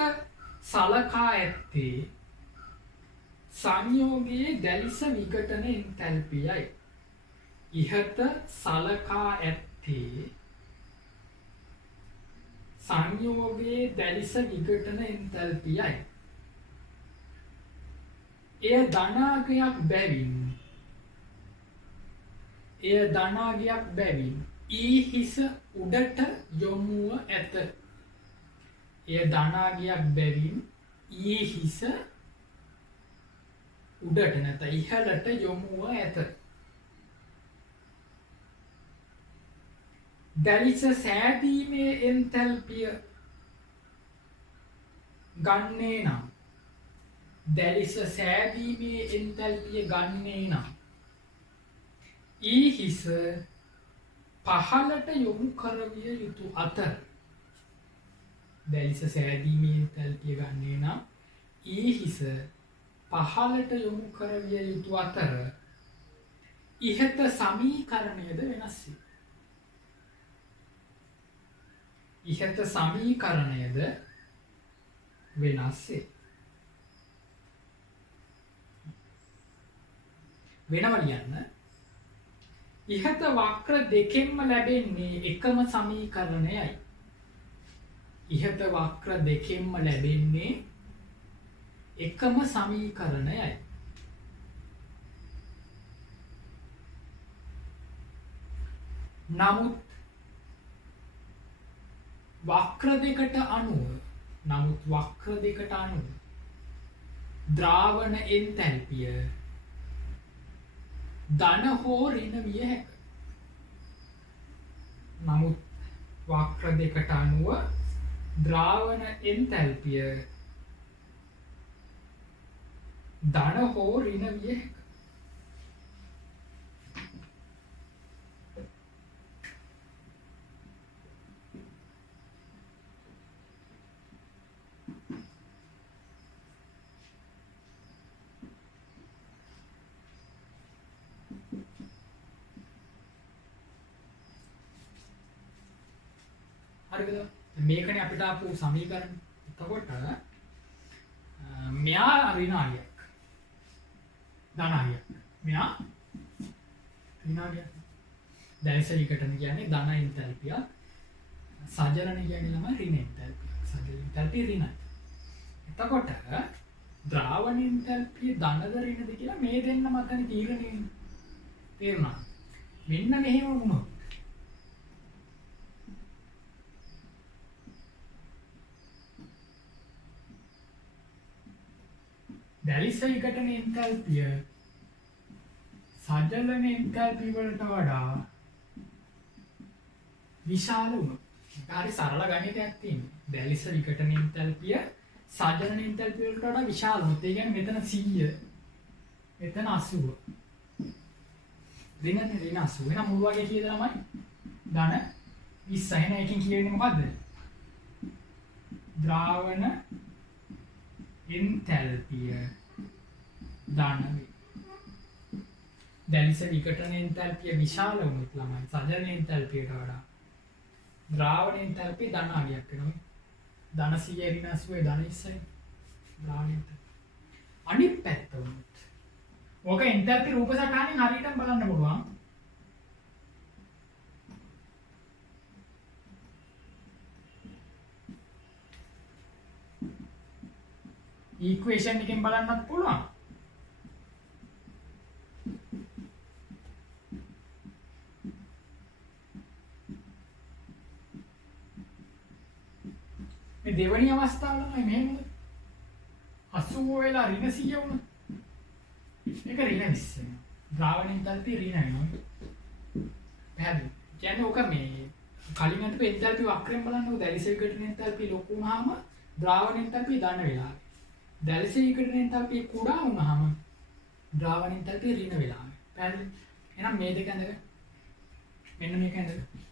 සලකා ඇත්තේ සංයෝගයේ දැලිස විඝටන එන්තල්පියයි. ඉහත සලකා ඇත්තේ සංයෝගයේ දැලිස විඝටන එන්තල්පියයි. එය ධනාගයක් බැවින් ඊ හිස උඩට යොමුව ඇත. එය ධනාගයක් බැවින් ඊ හිස උඩට නැත ඉහළට යොමුව ඇත. දැලිස සෑදීමේ එන්තල්පිය ගන්නේ නම් ඊ හිස පහළට යොමු කරවිය යුතු අතර දැලිස සෑදීමේ එන්තල්පිය ගන්නේ නම් ඊ හිස පහළට යොමු කරවිය යුතු අතර ඉහත සමීකරණයද වෙනස් වේ. ඉහත සමීකරණයද වෙනස් වේ. වෙනම ලියන්න. ඉහත වක්‍ර දෙකෙන්ම ලැබෙන්නේ එකම සමීකරණයයි. ඉහත වක්‍ර දෙකෙන්ම ලැබෙන්නේ එකම සමීකරණයයි. නමුත් වක්‍ර දෙකට අනුව ද්‍රාවණ එන්තැල්පිය ධන හෝ ඍණ විය හැක. නමුත් වක්‍ර දෙකට අනුව ද්‍රාවණ එන්තැල්පිය ධන හෝ ඍණ විය හැක. මේකනේ අපිට ආපු සමීකරණ. එතකොට මෙයා ඍණාලියක් ධනාලියක්. මෙයා ඍණාලියක්. දැල්ස විකටන කියන්නේ ධන එන්තැල්පියක්. සජලන කියන්නේ තමයි ඍණ එන්තැල්පියක්. සජලන එන්තැල්පිය ඍණයි. එතකොට ද්‍රාවණ එන්තැල්පිය ධනද ඍණද කියලා මේ දෙන්න මතනේ තීරණය වෙන්නේ. තේරුණා? මෙන්න මෙහෙම වුණොත් දැලිස විකටන එන්තැල්පිය සජලන එන්තැල්පිය වලට වඩා විශාල වුණොත් හරි සරල ගණිතයක් තියෙනවා. දැලිස විකටන එන්තැල්පිය සජලන එන්තැල්පිය වලට වඩා විශාල වුණොත් ඒ කියන්නේ මෙතන 100 මෙතන 80 ඍණ 80 වෙන මුල් වගේ කීයද ළමයි ධන 20 එහෙනම් එකකින් කියවෙන්නේ මොකද්ද? ද්‍රාවණ එන්තැල්පිය ධන වේ. දැලිස විකටන එන්තැල්පිය විශාල වුණොත් ළමයි සජලන එන්තැල්පියට වඩා ද්‍රාවණ එන්තැල්පිය ධනාලියක් වෙනවා. ධන 100 ඍණ 80 ධන 20යි ද්‍රාවණ එන්තැල්පිය. අනිත් පැත්ත වුණොත් ඕක එන්තැල්පි රූප සටහනින් හරියටම බලන්න පුළුවන්. ඉක්වේෂන් එකෙන් බලන්නත් පුළුවන්. මේ දෙවෙනි අවස්ථාව තමයි මෙහෙම 80 වෙලා ඍණ 100 වුණා. ඒක ඍණ 20 වෙනවා. ද්‍රාවණ එන්තැල්පිය ඍණ වෙනවා. පැහැදිලි. කියන්නේ ඕක මේ කලින් අතට එන්තැල්පි වක්‍රයෙන් බලන්නකො දැලිස විකටන එන්තැල්පිය ලොකු වුණාම ද්‍රාවණ එන්තැල්පිය ධන වෙලා. දැලිස විකටන එන්තැල්පිය කුඩා වුණාම ද්‍රාවණ එන්තැල්පිය ඍණ වෙලා. පැහැදිලි. එහෙනම් මේ දෙක ඇඳගෙන මෙන්න මේක ඇඳගෙන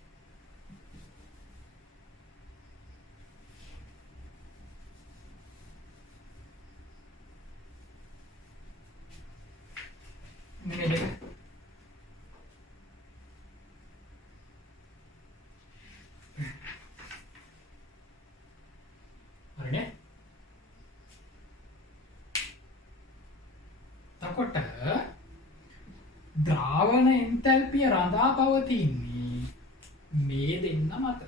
මේ දෙක හරිනේ. තකොට ද්‍රාවණ එන්තැල්පිය රඳා පවතින්නේ මේ දෙන්න මත.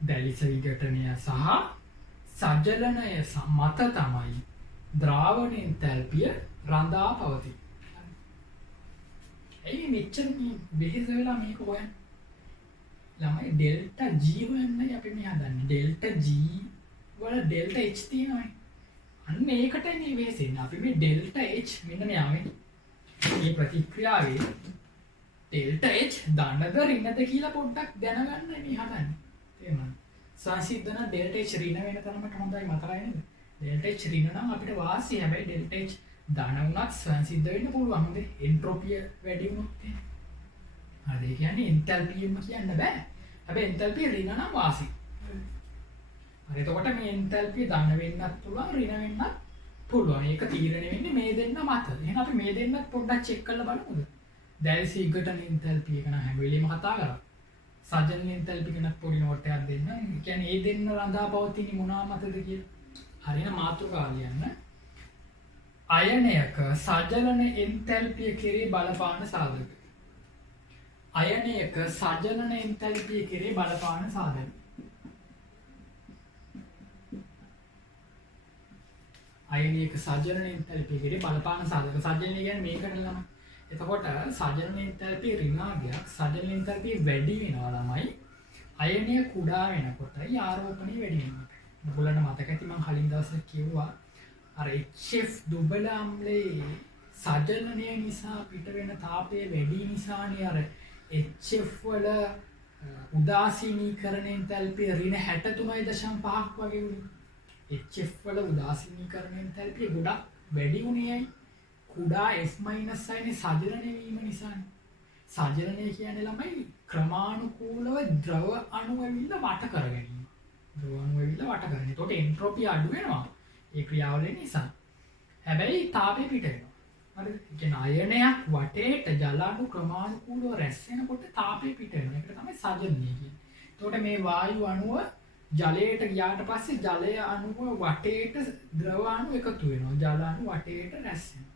දැලිස විඝටනය සහ සජලනය මත තමයි ද්‍රාවණ එන්තැල්පිය රඳා පවතින්නේ. ඇයි මෙච්චර වෙහෙස වෙලා මේක හොයන්නේ? ළමයි ඩෙල්ටා G හොයන්නයි අපි මේ හදන්නේ. ඩෙල්ටා G වල ඩෙල්ටා H තියෙනවානේ. අන්න ඒකටයි මේ වෙහෙසෙන්නේ. අපි මේ ඩෙල්ටා H මෙන්න මෙයාවේ මේ ප්‍රතික්‍රියාවේ ඩෙල්ටා H ධනද ඍණද කියලා පොඩ්ඩක් දැනගන්න මේ හදන්නේ. තේරුණාද? සංසිද්ධන ඩෙල්ටා H ඍණ වෙන තරමට හොඳයි මතකයි නේද? ඩෙල්ටා H ඍණ නම් අපිට වාසි. හැබැයි ඩෙල්ටා H ධන වුණත් සංසිද්ධ වෙන්න පුළුවන්. හොඳේ එන්ට්‍රොපිය වැඩි වුණොත් එහෙනම්. හරි ඒ කියන්නේ එන්තැල්පියම කියන්න බෑ. හැබැයි එන්තැල්පිය ඍණ නම් වාසි. හරි එතකොට මේ එන්තැල්පිය ධන වෙන්නත් පුළුවන් ඍණ වෙන්නත් පුළුවන්. ඒක තීරණය වෙන්නේ මේ දෙන්න මත. එහෙනම් අපි මේ දෙන්නත් පොඩ්ඩක් චෙක් කරලා බලමුද? දැලිස විඝටන එන්තැල්පිය එක නම් හැම වෙලෙම කතා කරා. සජලන එන්තැල්පිය ගැනත් පොඩි නෝට් එකක් දෙන්න. ඒ කියන්නේ මේ දෙන්න රඳා පවතින්නේ මොනවා මතද කියලා. හරියන මාතෘකාව ලියන්න. අයනයක සජලන එන්තැල්පිය කෙරේ බලපාන සාධක. අයනයක සජලන එන්තැල්පිය කෙරේ බලපාන සාධක. අයනියක සජනන එන්තැල්පියකට බලපාන සාධක සජනය ගැන මේකට ළම එතකොට සජනන එන්තැල්පිය රිනාගයක් සජන එන්තැල්පිය වැඩි වෙනවා ළමයි අයනය කුඩා වෙනකොටයි ආරෝපණය වැඩි වෙනවා මුගලන්ට මතක ඇති මම කලින් දවසක් කිව්වා අර HF දුබල අම්ලයේ සජනනය නිසා පිට වෙන තාපය වැඩි නිසානේ අර HF වල උදාසීනීකරණයෙන් තැල්පිය ඍණ 63.5ක් වගේ වුණේ. HF වල උදාසීනීකරණයෙන් තැල්පිය ගොඩක් වැඩි වුණේ කුඩා F- අයනේ සජනනය වීම නිසානේ. සජනනය කියන්නේ ළමයි ක්‍රමානුකූලව ද්‍රව අණු ඇවිල්ලා වට කර ගැනීම. ද්‍රව අණු ඇවිල්ලා වට කරගෙන. ඒකට එන්ට්‍රොපි අඩු වෙනවා. ඒ ක්‍රියාවලිය නිසා. හැබැයි තාපය පිට වෙනවා. හරිද? ඒ කියන්නේ අයනයක් වටේට ජල අණු ක්‍රමානුකූලව රැස් වෙනකොට තාපය පිට වෙනවා. ඒකට තමයි සජනනය කියන්නේ. එතකොට මේ වායු අණුව ජලයට ගියාට පස්සේ ජලය අණුව වටේට ද්‍රව අණු එකතු වෙනවා. ජල අණු වටේට රැස් වෙනවා.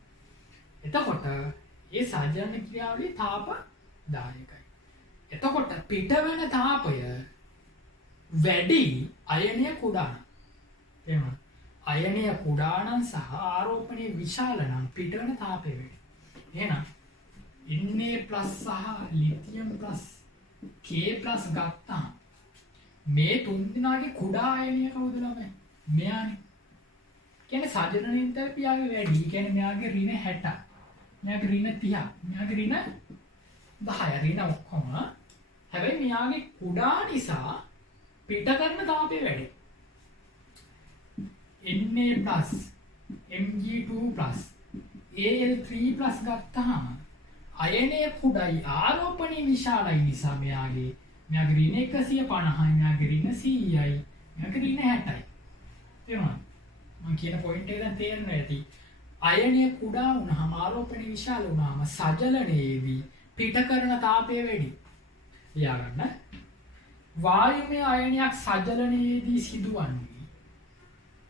එතකොට ඒ සජනන ක්‍රියාවලිය තාපදායකයි. එතකොට පිටවෙන තාපය වැඩි අයනය කුඩා නම්. තේරුණාද? අයනය කුඩා නම් සහ ආරෝපණය විශාල නම් පිටවෙන තාපය වැඩි. එහෙනම් Na+ සහ ලිතියම්+ K+ ගත්තාම මේ තුන් දෙනාගේ කුඩා අයනය කවුද ළමයි? මෙයානේ. කියන්නේ සජනන එන්තැල්පියාගේ වැඩි. කියන්නේ මෙයාගේ ඍණ 60. මෙයාගේ ඍණ 30. මෙයාගේ ඍණ 10. ඍණ ඔක්කොම. හැබැයි මෙයාගේ කුඩා නිසා පිට කරන තාපය වැඩි. Na+, Mg2+, Al3+ ගත්තාම අයනය කුඩයි ආරෝපණය විශාලයි නිසා මෙයාගේ ඍණ 150යි මෙයාගේ ඍණ 100යි මෙයාගේ ඍණ 60යි. තේරුණාද? මම කියන පොයින්ට් එක දැන් තේරෙනවා ඇති. අයනය කුඩා වුණාම ආරෝපණය විශාල වුණාම සජලනයේදී පිට කරන තාපය වැඩි. ලියා ගන්න. වායුමය අයනයක් සජලනයේදී සිදුවන්නේ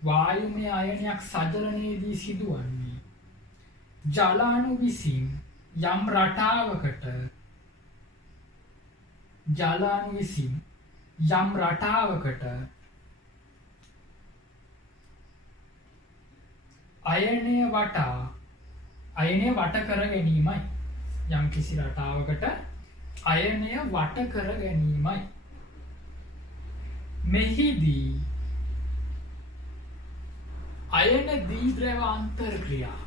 වායුමය අයනයක් සජලනයේදී සිදුවන්නේ ජල අණු විසින් යම් රටාවකට අයනය වට කර ගැනීමයි. යම් කිසි රටාවකට අයනය වට කර ගැනීමයි. මෙහිදී අයන ද්විද්‍රව අන්තර්ක්‍රියා.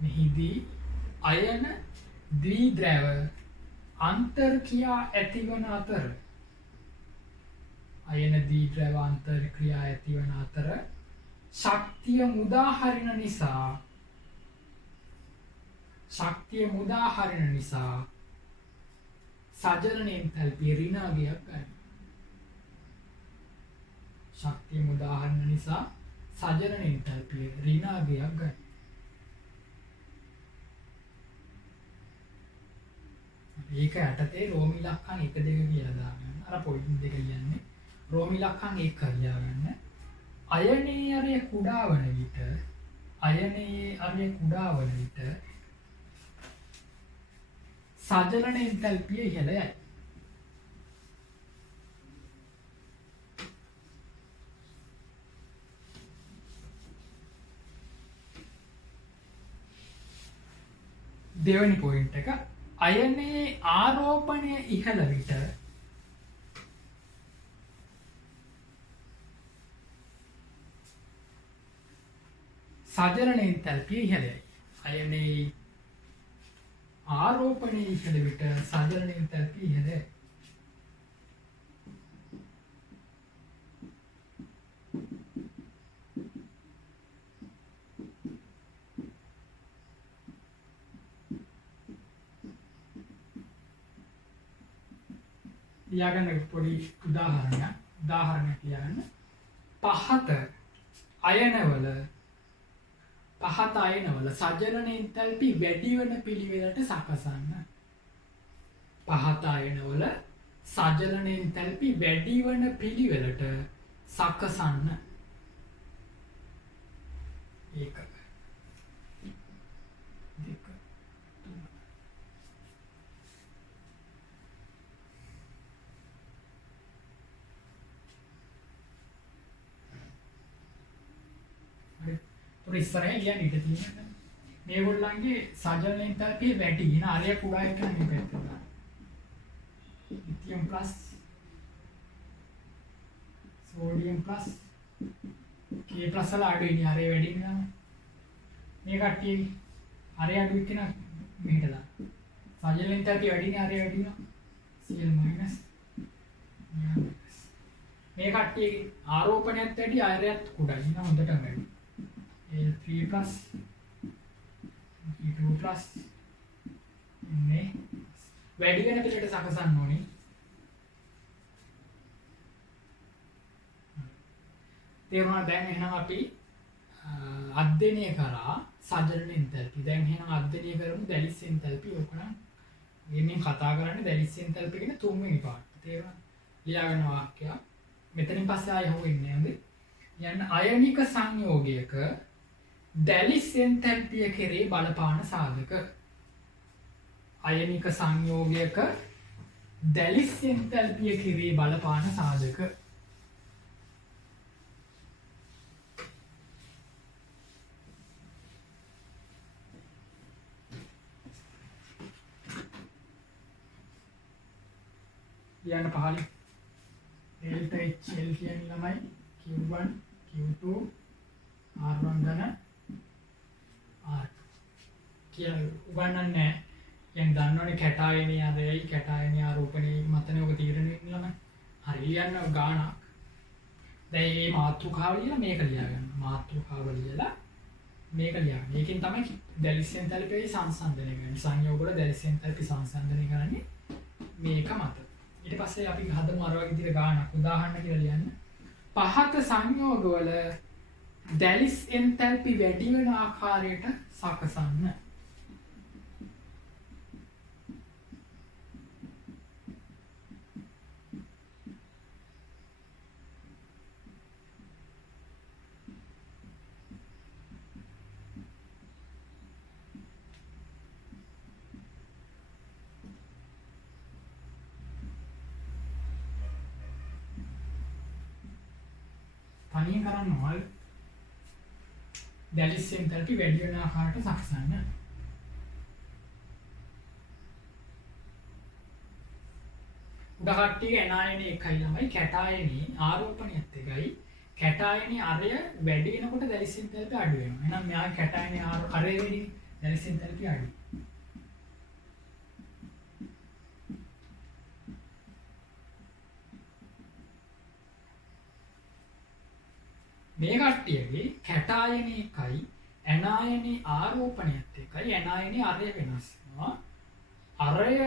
මෙහිදී අයන ද්විද්‍රව අන්තර්ක්‍රියා ඇතිවන අතර ශක්තිය මුදාහරින නිසා සජනන එන්තැල්පිය ඍණාගයක් ගන්නවා. ශක්තිය මුදාහරින නිසා සජනන එන්තැල්පිය ඍණාගයක් ගන්නවා. ඒක යටතේ රෝමි ඉලක්කම් 1 2 කියලා දාගන්න. අර පොයින්ට් දෙක කියන්නේ රෝමි ඉලක්කම් 1 කියලා ගන්න. අයනයේ අරය කුඩා වන විට සජනන එන්තැල්පිය ඉහළයි. දෙවැනි පොයින්ට් එක අයනයේ ආරෝපණය ඉහළ විට සජනන එන්තැල්පිය ඉහළයි. අයනයේ ආරෝපණය ඉහළ විට සජනන එන්තැල්පිය ඉහළයි. ලියාගන්න පොඩි උදාහරණයක් ලියාගන්න. පහත අයනවල සජනන එන්තැල්පි වැඩි වෙන පිළිවෙලට සකසන්න. පහත අයනවල සජනන එන්තැල්පි වැඩි වෙන පිළිවෙලට සකසන්න. ඒක ඉස්සරහින් ලියන්න ඉඩ තියෙනවා. මේගොල්ලන්ගේ සජල එන්තල්පිය වැඩි. ඊන අරය කුඩා එක නම් මේ පැත්තට දාන්න. Lithium plus sodium plus K plus වල අඩුයිනේ අරය වැඩි වෙනවා. මේ කට්ටිය අරය අඩු එක්කන මෙහෙට දාන්න. සජල එන්තල්පිය වැඩිනේ අරය වැඩි වෙනවා. Cl minus මේ කට්ටියගේ ආරෝපණයත් වැඩි අයරයත් කුඩා. ඊන හොඳටම වැඩි. L3 plus E2 plus මේ වැඩි වෙන පිළට සකසන්න ඕනේ. තේරුණා? දැන් එහෙනම් අපි අධ්‍යයනය කරා සජලන එන්තල්පි. දැන් එහෙනම් අධ්‍යයනය කරමු දැලිස් එන්තල්පි. ඕක නම් මේ කතා කරන්නේ දැලිස් එන්තල්පි කියන තුන්වෙනි පාඩම. තේරුණා? ලියාගන්න වාක්‍යය. මෙතනින් පස්සේ ආයෙ හොවෙන්නේ නැන්ද? යන්න අයනික සංයෝගයක දැලිස් එන්තල්පිය කෙරේ බලපාන සාධක. අයනික සංයෝගයක දැලිස් එන්තල්පිය කෙරේ බලපාන සාධක. ලියන්න පහලින් delta HL කියන්නේ ළමයි Q1 Q2 R1 ගන්න R2 කියලා උගන්වන්නේ. දැන් දන්නවනේ කැටායනී ආරයයි කැටායනී ආරෝපණේ මතනේ ඔක තීරණය වෙන්නේ ළමයි. හරි ලියන්න ගානක්. දැන් මේ මාතෘකාව ලියලා මේක ලියා ගන්න. මාතෘකාව ලියලා මේක ලියා ගන්න. ඒකෙන් තමයි දැලිස් එන්තල්පියේ සංසන්දනය කරන්නේ. සංයෝග වල දැලිස් එන්තල්පි සංසන්දනය කරන්නේ මේක මත. ඊට පස්සේ අපි හදමු අර වගේ විදිහට ගානක් උදාහරණ කියලා ලියන්න. පහත සංයෝගවල දැලිස් එන්තල්පි වැඩි වෙන ආකාරයට සකසන්න. තනියෙන් කරන්න ඕල් දැලිස් එන්තල්පි වැඩි වෙන ආකාරයට සකසන්න. උඩ කට්ටියගේ ණයනේ එකයි ළමයි කැටායනේ ආරෝපණයත් එකයි. කැටායනේ අරය වැඩි වෙනකොට දැලිස් එන්තල්පි අඩු වෙනවා. එහෙනම් මෙයාගේ කැටායනේ අරය වැඩි දැලිස් එන්තල්පි අඩු. මේ කට්ටියගේ කැටායනේ එකයි ඇනායනේ ආරෝපණයත් එකයි. ඇනායනේ අරය වෙනස් වෙනවා. අරය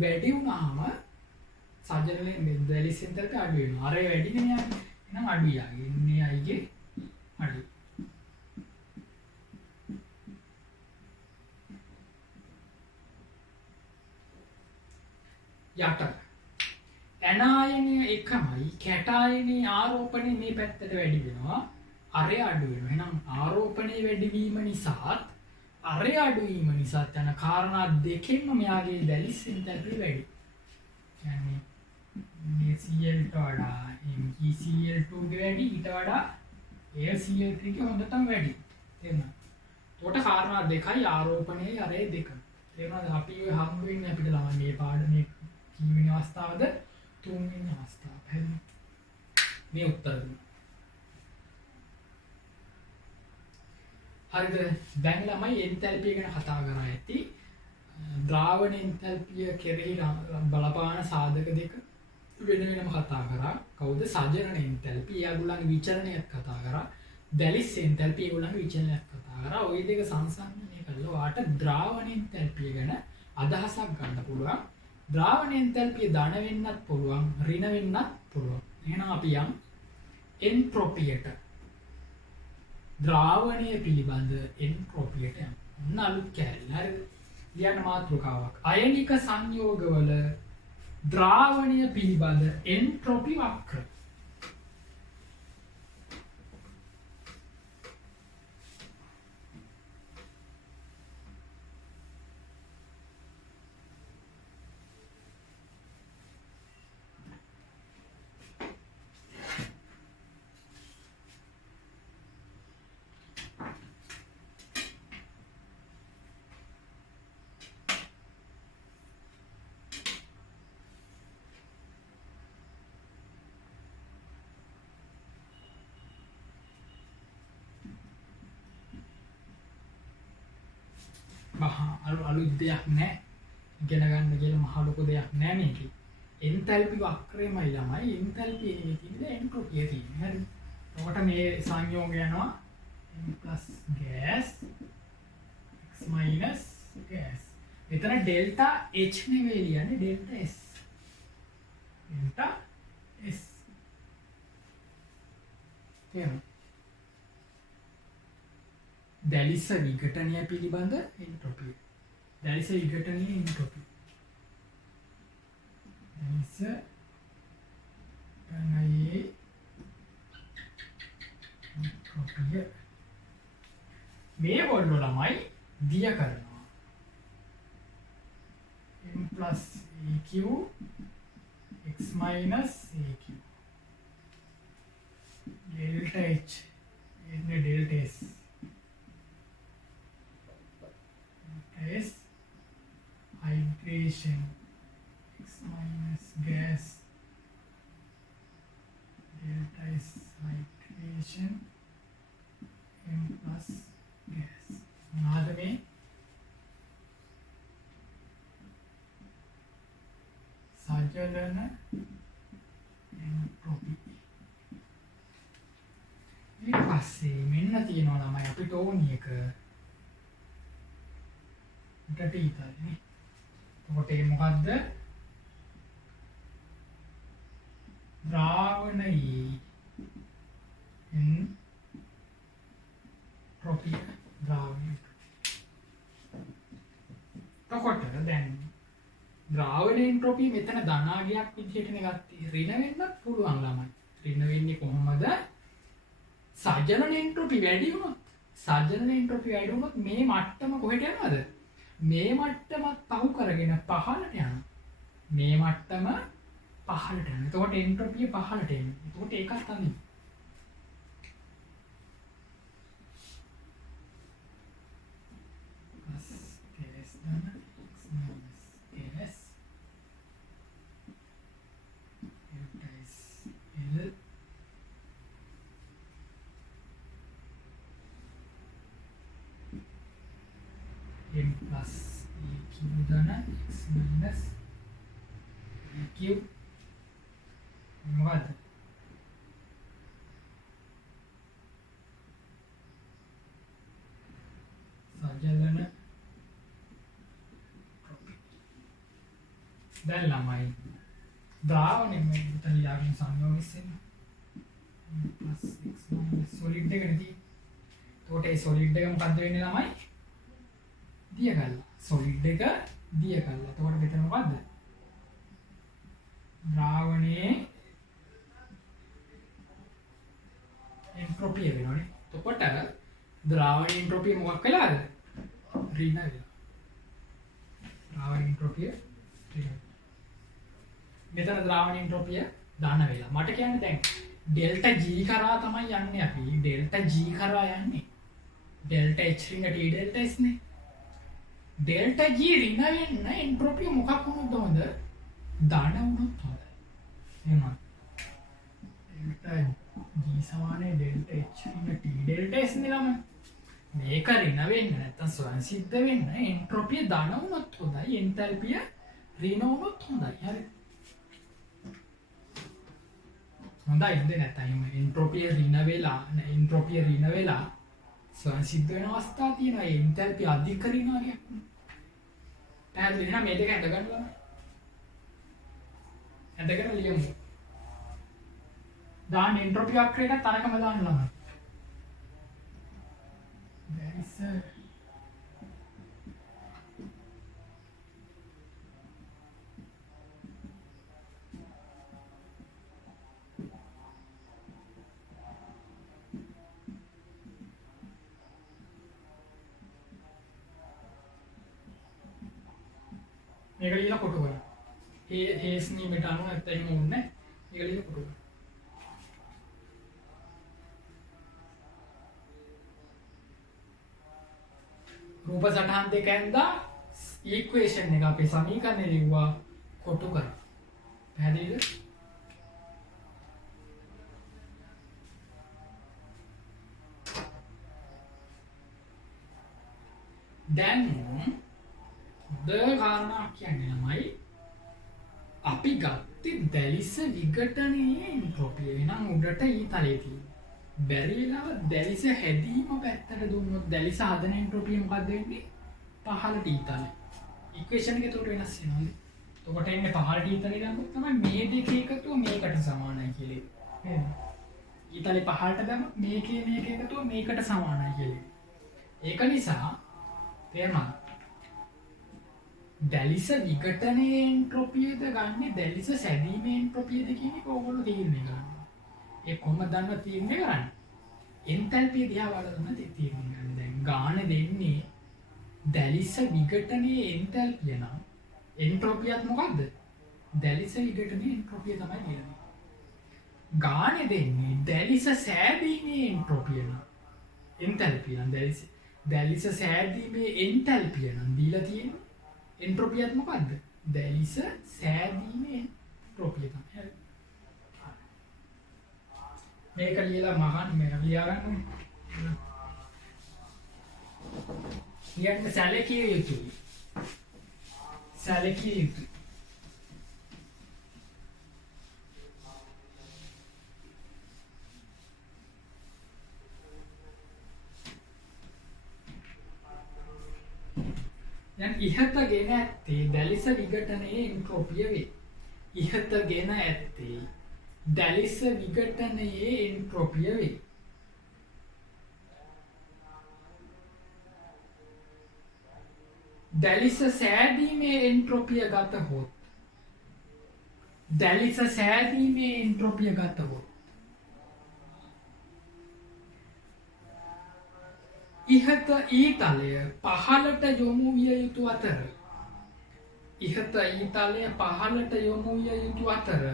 වැඩි වුණාම සජලනේ දැලිස් එන්තල්පි අඩු වෙනවා. අරය වැඩිනේ යන්නේ. එහෙනම් අඩු යයි. ඉන්නේ අයගේ අඩු. යට ඇනායනය එකමයි කැටායනේ ආරෝපණය මේ පැත්තට වැඩි වෙනවා. අරය අඩු වෙනවා. එහෙනම් ආරෝපණය වැඩිවීම නිසාත් අරය අඩු වීම නිසාත් යන කාරණා දෙකෙන්ම මෙයාගේ දැලිස් එන්තල්පි වැඩි. يعني මේ Cl2 වඩා MgCl2 ගේ වැඩි ඊට වඩා AlCl3 ගේ හොඳටම වැඩි. තේරුණාද? උඩට කාරණා දෙකයි ආරෝපණයයි අරය දෙක. තේරුණාද? අපි ඔය හම්බ වෙන්නේ අපිට ළමයි මේ පාඩමේ කීවෙනි අවස්ථාවද? තුන්වෙනි අවස්ථාව. හරි. මේ උත්තර දුන්නා. හරිද? දැන් ළමයි එන්තල්පිය ගැන කතා කරා ඇති. ද්‍රාවණ එන්තල්පිය කෙරෙහි බලපාන සාධක දෙක වෙන වෙනම කතා කරා. කවුද? සජනන එන්තල්පිය. ඒගොල්ලන්ගේ විචලනයත් කතා කරා. දැලිස් එන්තල්පිය ඒගොල්ලන්ගේ විචලනයත් කතා කරා. ওই දෙක සංසන්දනය කළා වාට ද්‍රාවණ එන්තල්පිය ගැන අදහසක් ගන්න පුළුවන්. ද්‍රාවණ එන්තල්පිය ධන වෙන්නත් පුළුවන්, ඍණ වෙන්නත් පුළුවන්. එහෙනම් අපි යම් එන්ට්‍රොපියට ද්‍රාවණය පිළිබඳ එන්ට්‍රොපියට යමු. ඔන්න අලුත් කැලේ. හරිද? ලියන්න මාතෘකාවක්. අයනික සංයෝගවල ද්‍රාවණය පිළිබඳ එන්ට්‍රොපි වක්‍ර. අලුත් දෙයක් නෑ. ඉගෙන ගන්න කියලා මහ ලොකු දෙයක් නෑ මේකේ. එන්තැල්පි වක්‍රයමයි ළමයි. එන්තැල්පි නෙමෙයි තියෙන්නේ එන්ට්‍රොපිය තියෙන්නේ. හරි. ඔකට මේ සංයෝගය යනවා m plus gas x minus gas. එතන delta h නෙවෙයි ලියන්නේ delta s. delta s. තේරුණා? දැලිස විඝටනය පිළිබඳ එන්ට්‍රොපිය. දැලිස විඝටනයේ එන්ට්‍රොපිය. දැලිස විඝටනයේ එන්ට්‍රොපිය. මේගොල්ලෝ ළමයි දිය කරනවා. m plus aq x minus aq delta h and delta s. S hydration x minus gas delta S hydration m plus gas. මොනවාද මේ? සජලන එන්ට්‍රොපි. ඊට පස්සේ මෙන්න තියෙනවා ළමයි අපිට ඕනි එක ඊටනේ. එතකොට ඒ මොකද්ද? ද්‍රාවණයේ එන්ට්‍රොපිය ද්‍රාවණය. එතකොට දැන් ද්‍රාවණයේ එන්ට්‍රොපිය මෙතන ධනාගයක් විදිහටනේ ගත්තේ. ඍණ වෙන්නත් පුළුවන් ළමයි. ඍණ වෙන්නේ කොහොමද? සජලන එන්ට්‍රොපි වැඩි වුණොත්. සජලන එන්ට්‍රොපි වැඩි වුණොත් මේ මට්ටම කොහෙට යනවද? මේ මට්ටමත් පහු කරගෙන පහළට යනවා. මේ මට්ටම පහළට යනවා. එතකොට එන්ට්‍රොපිය පහළට එන්නේ. එතකොට ඒකත් අනිත්. gas දන්න x minus gas delta s l m plus aq දන x minus aq මොකද්ද? සජලන දැන් ළමයි ද්‍රාවණය මෙතන ලියාගෙන සංයෝගිස්සෙන්න plus x minus solid එක නෙදී. එතකොට ඒ solid එක මොකද්ද වෙන්නේ ළමයි? දිය කළා. solid එක දිය කළා. එතකොට මෙතන මොකද්ද? ද්‍රාවණයේ එන්ට්‍රොපිය වෙනවනේ. එතකොට ද්‍රාවණයේ එන්ට්‍රොපිය මොකක් වෙලාද? ඍණ වෙලා. ද්‍රාවණයේ එන්ට්‍රොපිය ඍණ. මෙතන ද්‍රාවණයේ එන්ට්‍රොපිය ධන වෙලා. මට කියන්නේ දැන් ඩෙල්ටා G කරා තමයි යන්නේ අපි. ඩෙල්ටා G කරා යන්නේ. Delta H රිංග T delta S නේ. ඩෙල්ටා G ඍණ වෙන්න එන්ට්‍රොපිය මොකක් වුණොත් හොඳ? ධන වුණොත් හොඳයි. එහෙනම් ඩෙල්ටා G සමානයි delta H රිංග T delta S නේ ළමයි. මේක ඍණ වෙන්න නැත්තම් ස්වයන් සිද්ධ වෙන්න එන්ට්‍රොපිය ධන වුණොත් හොඳයි. එන්තැල්පිය ඍණ වුණොත් හොඳයි. හරි. හොඳයි නේද? නැත්නම් එන්ට්‍රොපිය ඍණ වෙලා ස්වයන් සිද්ධ වෙන අවස්ථා තියෙනවා. ඒ එන්තැල්පිය අධික ඍණාගයක්. පැහැදිලි නේද? මේ දෙක ඇඳගන්න ඕන. ඇඳගෙන ලියමු. දාන්න එන්ට්‍රොපි වක්‍රයට තරකම දාන්න ළමයි. there is a මේක ලියලා කොටු කරන්න. හේස් නීමට අනුව නැත්නම් එහෙම ඕනේ නැහැ. මේක ලියලා කොටු කරන්න. රූප සටහන් දෙක ඇඳලා ඉක්වේෂන් එක අපේ සමීකරණය ලිව්වා කොටු කරා. පැහැදිලිද? දැන් ද කාරණා කියන්නේ ළමයි අපි ගත්තේ දැලිස විඝටනයේ එන්ට්‍රොපිය. එහෙනම් උඩට ඊතලයේ තියෙන. බැරි වෙලාව දැලිස හැදීම පැත්තට දුන්නොත් දැලිස හදන එන්ට්‍රොපිය මොකක්ද වෙන්නේ? පහළට ඊතලය. ඉක්වේෂන් එක උඩට වෙනස් වෙනවා. එතකොට එන්නේ පහළට ඊතලේ දාන්නොත් තමයි මේ දෙක එකතුව මේකට සමානයි කියලා. නේද? ඊතලේ පහළට දැම්මොත් මේකේ මේක එකතුව මේකට සමානයි කියලා. ඒක නිසා තේරුණාද? දැලිස විඝටනයේ එන්ට්‍රොපියද ගන්නේ දැලිස සැදීමේ එන්ට්‍රොපියද කියන එක ඕගොල්ලෝ තීරණය කරනවා. ඒ කොහොමද දන්නව තීරණය කරන්නේ? එන්තැල්පිය දිහා බලලා තමයි තීරණය කරන්නේ. දැන් ගාන දෙන්නේ දැලිස විඝටනයේ එන්තැල්පිය නම් එන්ට්‍රොපියත් මොකද්ද? දැලිස විඝටනයේ එන්ට්‍රොපිය තමයි කියන්නේ. ගාන දෙන්නේ දැලිස සෑදීමේ එන්ට්‍රොපිය නම් එන්තැල්පිය නම් දැලිස සෑදීමේ එන්තැල්පිය නම් දීලා තියෙන්නේ එන්ට්‍රොපියත් මොකද්ද? දැලිස සෑදීමේ එන්ට්‍රොපිය තමයි. මේක ලියලා මහන් මේ ලියාගන්න. ලියන්න සැලකිය යුතුයි. සැලකිය යුතුයි. දැන් ඉහතගෙන ඇත්තේ දැලිස විඝටනයේ එන්ට්‍රොපිය වේ. ඉහතගෙන ඇත්තේ දැලිස විඝටනයේ එන්ට්‍රොපිය වේ. දැලිස සෑදීමේ එන්ට්‍රොපිය ගතහොත් දැලිස සෑදීමේ එන්ට්‍රොපිය ගතහොත් ඉහත ඊතලය පහළට යොමු විය යුතු අතර ඉහත ඊතලය පහළට යොමු විය යුතු අතර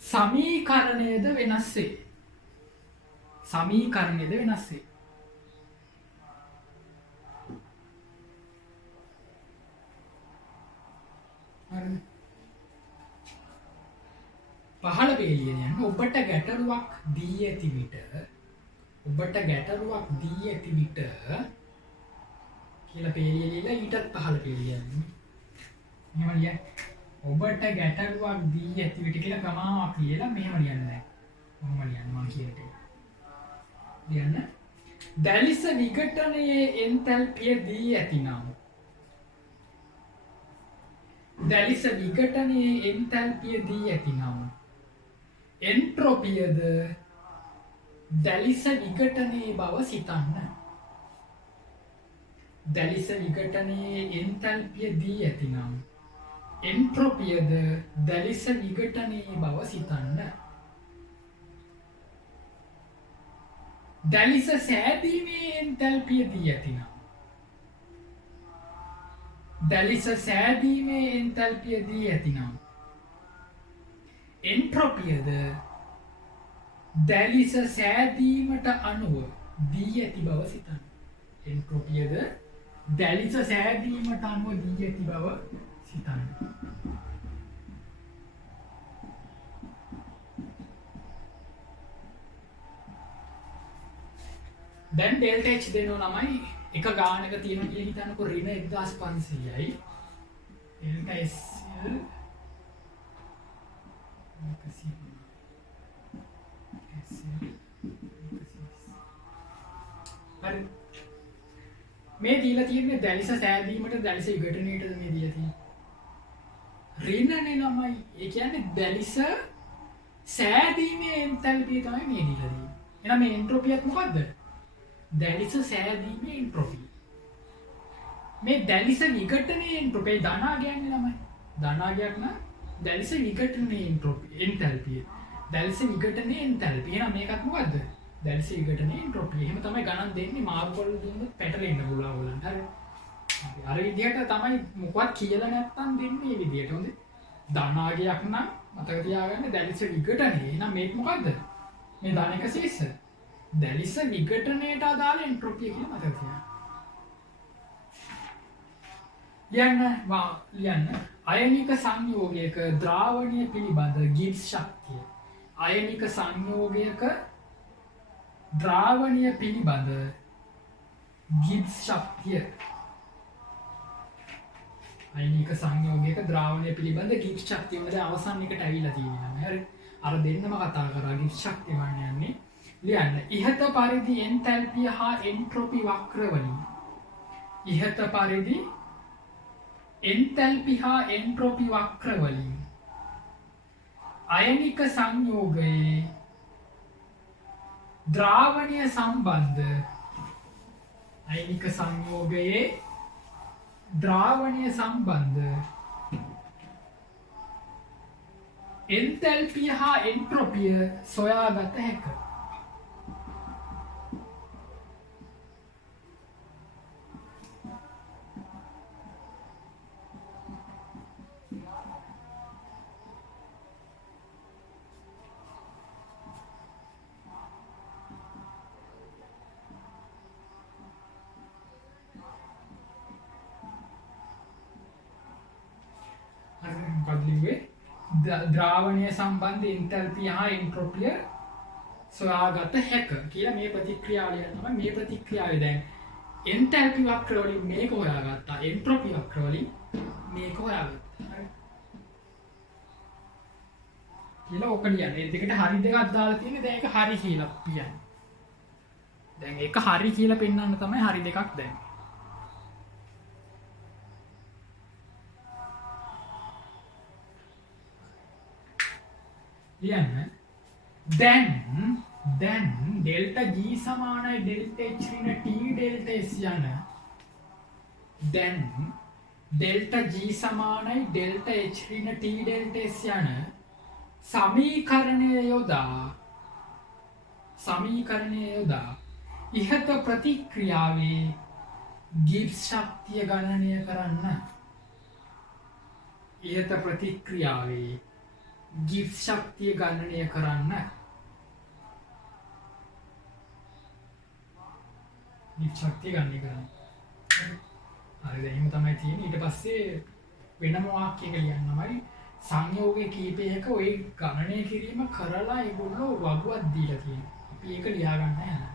සමීකරණයද වෙනස් වේ. සමීකරණයද වෙනස් වේ. හරිද? පහළ පේලිය යන ඔබට ගැටලුවක් දී ඇති විට කියලා පේලිය ලියලා ඊටත් පහළ පේලිය යන්නේ. මෙහෙම ලියන්න. ඔබට ගැටලුවක් දී ඇති විට කියලා ගමාවක් ලියලා මෙහෙම ලියන්න දැන්. කොහොම ලියන්න මම කියන එක. ලියන්න. දැලිස විඝටනයේ එන්තැල්පිය දී ඇතිනම් දැලිස විඝටනයේ එන්තැල්පිය දී ඇතිනම් එන්ට්‍රොපියද දැලිස විඝටනයේ බව සිතන්න. දැලිස විඝටනයේ එන්තැල්පිය දී ඇතිනම් එන්ට්‍රොපියද දැලිස විඝටනයේ බව සිතන්න. දැලිස සෑදීමේ එන්තැල්පිය දී ඇතිනම් දැලිස සෑදීමේ එන්තැල්පිය දී ඇතිනම් එන්ට්‍රොපියද දැලිස සෑදීමට අනුව දී ඇති බව සිතන්න. එන්ට්‍රොපියද දැලිස සෑදීමට අනුව දී ඇති බව සිතන්න. දැන් ඩෙල්ටා H දෙනවා ළමයි එක ගානක තියෙනවා කියලා හිතන්නකො ඍණ 1500යි ඩෙල්ටා S හරි මේ දීලා තියෙන්නේ දැලිස සෑදීමට දැලිස විඝටනයටද මේ දීලා තියෙන්නේ ඍණනේ ළමයි ඒ කියන්නේ දැලිස සෑදීමේ එන්තැල්පිය තමයි මේ දීලා තියෙන්නේ එහෙනම් මේ එන්ට්‍රොපියත් මොකද්ද දැලිස සෑදීමේ එන්ට්‍රොපිය මේ දැලිස විඝටනයේ එන්ට්‍රොපිය ධනාගයන්නේ ළමයි ධනාගයක් නම් දැලිස විඝටනයේ එන්ට්‍රොපිය එන්තැල්පිය දැලිස විඝටනයේ එන්තැල්පිය එහෙනම් මේකත් මොකද්ද දැලිස විඝටනයේ එන්ට්‍රොපිය එහෙම තමයි ගණන් දෙන්නේ මාරු කරලා දුන්නොත් පැටලෙන්න පුළුවන් ඕගොල්ලන්ට හරි අර විදිහට තමයි මොකක්වත් කියලා නැත්තම් දෙන්නේ මේ විදිහට හොඳේ ධනාගයක් නම් මතක තියාගන්න දැලිස විඝටනයේ එහෙනම් මේක මොකද්ද මේ ධන එක ශේෂ දැලිස විඝටනයට අදාළ එන්ට්‍රොපිය කියලා මතක තියාගන්න. ලියන්න අයනික සංයෝගයක ද්‍රාවණය පිළිබඳ ගිබ්ස් ශක්තිය. අයනික සංයෝගයක ද්‍රාවණය පිළිබඳ ගිබ්ස් ශක්තිය අයනික සංයෝගයක ද්‍රාවණය පිළිබඳ ගිබ්ස් ශක්තිය මොකද අවසන් එකට ඇවිල්ලා තියෙනවා. හරි. අර දෙන්නම කතා කරා ගිබ්ස් ශක්තිය වань යන්නේ. ලියන්න. ඉහත පරිදි එන්තැල්පිය හා එන්ට්‍රොපි වක්‍ර වලින්. ඉහත පරිදි එන්තැල්පි හා එන්ට්‍රොපි වක්‍ර වලින් අයනික සංයෝගයේ ද්‍රාවණය සම්බන්ධ අයනික සංයෝගයේ ද්‍රාවණය සම්බන්ධ එන්තැල්පිය හා එන්ට්‍රොපිය සොයාගත හැක. ද්‍රාවණය සම්බන්ධ එන්තැල්පිය හා එන්ට්‍රොපිය සොයාගත හැක කියලා මේ ප්‍රතික්‍රියාවලිය තමයි මේ ප්‍රතික්‍රියාවේ දැන් එන්තැල්පි වක්‍ර වලින් මේක හොයාගත්තා එන්ට්‍රොපි වක්‍ර වලින් මේක හොයාගත්තා හරි කියලා ඔක ලියන්න. මේ දෙකට හරි දෙකක් දාලා තියෙන්නේ දැන් ඒක හරි කියලා කියන්නේ. දැන් ඒක හරි කියලා පෙන්වන්න තමයි හරි දෙකක් දැන්. ලියන්න. දැන් ඩෙල්ටා G සමානයි ඩෙල්ටා H ඍණ T ඩෙල්ටා S යන දැන් ඩෙල්ටා G සමානයි ඩෙල්ටා H ඍණ T ඩෙල්ටා S යන සමීකරණය යොදා ඉහත ප්‍රතික්‍රියාවේ ගිබ්ස් ශක්තිය ගණනය කරන්න. ඉහත ප්‍රතික්‍රියාවේ ගිබ්ස් ශක්තිය ගණනය කරන්න. ගිබ්ස් ශක්තිය ගණනය කරන්න. හරි දැන් එහෙම තමයි තියෙන්නේ. ඊට පස්සේ වෙනම වාක්‍යයක ලියන්නමයි සංයෝගයේ කීපයක ওই ගණනය කිරීම කරලා ඒගොල්ලෝ වගුවක් දීලා තියෙනවා. අපි ඒක ලියා ගන්න යනවා.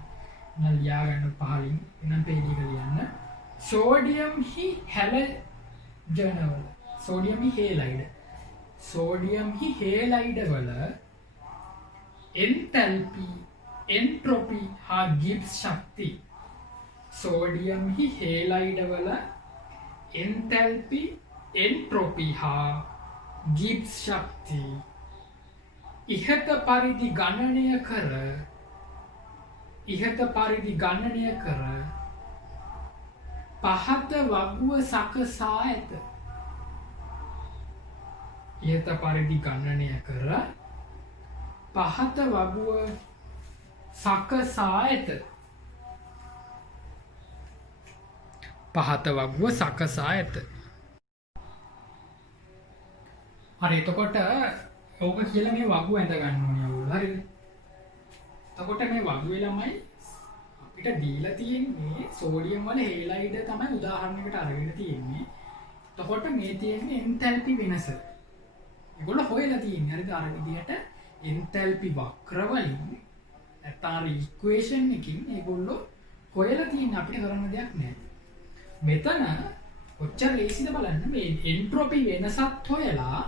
නම් ලියා ගන්න පහලින් එනම් පේජ් එක ලියන්න. සෝඩියම් හි හැලජනවල සෝඩියම් හි හේලයිඩ් සෝඩියම් හි හේලයිඩ වල එන්තැල්පි එන්ට්‍රොපි හා ගිබ්ස් ශක්ති සෝඩියම් හි හේලයිඩ වල එන්තැල්පි එන්ට්‍රොපි හා ගිබ්ස් ශක්ති ඉහත පරිදි ගණනය කර පහත වගුව සකසා ඇත. ඉහත පරිදි ගණනය කර පහත වගුව සකසා ඇත. පහත වගුව සකසා ඇත. හරි එතකොට ඕක කියලා මේ වගුව ඇඳ ගන්න ඕනේ අවුල්. හරිද? එතකොට මේ වගුවේ ළමයි අපිට දීලා තියෙන්නේ සෝඩියම් වල හේලයිඩ් තමයි උදාහරණයකට අරගෙන තියෙන්නේ. එතකොට මේ තියෙන්නේ එන්තැල්පි වෙනස. ඒගොල්ලෝ හොයලා තියෙන්නේ හරිද අර විදිහට එන්තැල්පි වක්‍ර වලින් නැත්නම් ඉක්වේෂන් එකකින් ඒගොල්ලෝ හොයලා තියෙන අපිට කරන්න දෙයක් නැහැ. මෙතන කොච්චර ලේසිද බලන්න මේ එන්ට්‍රොපි වෙනසත් හොයලා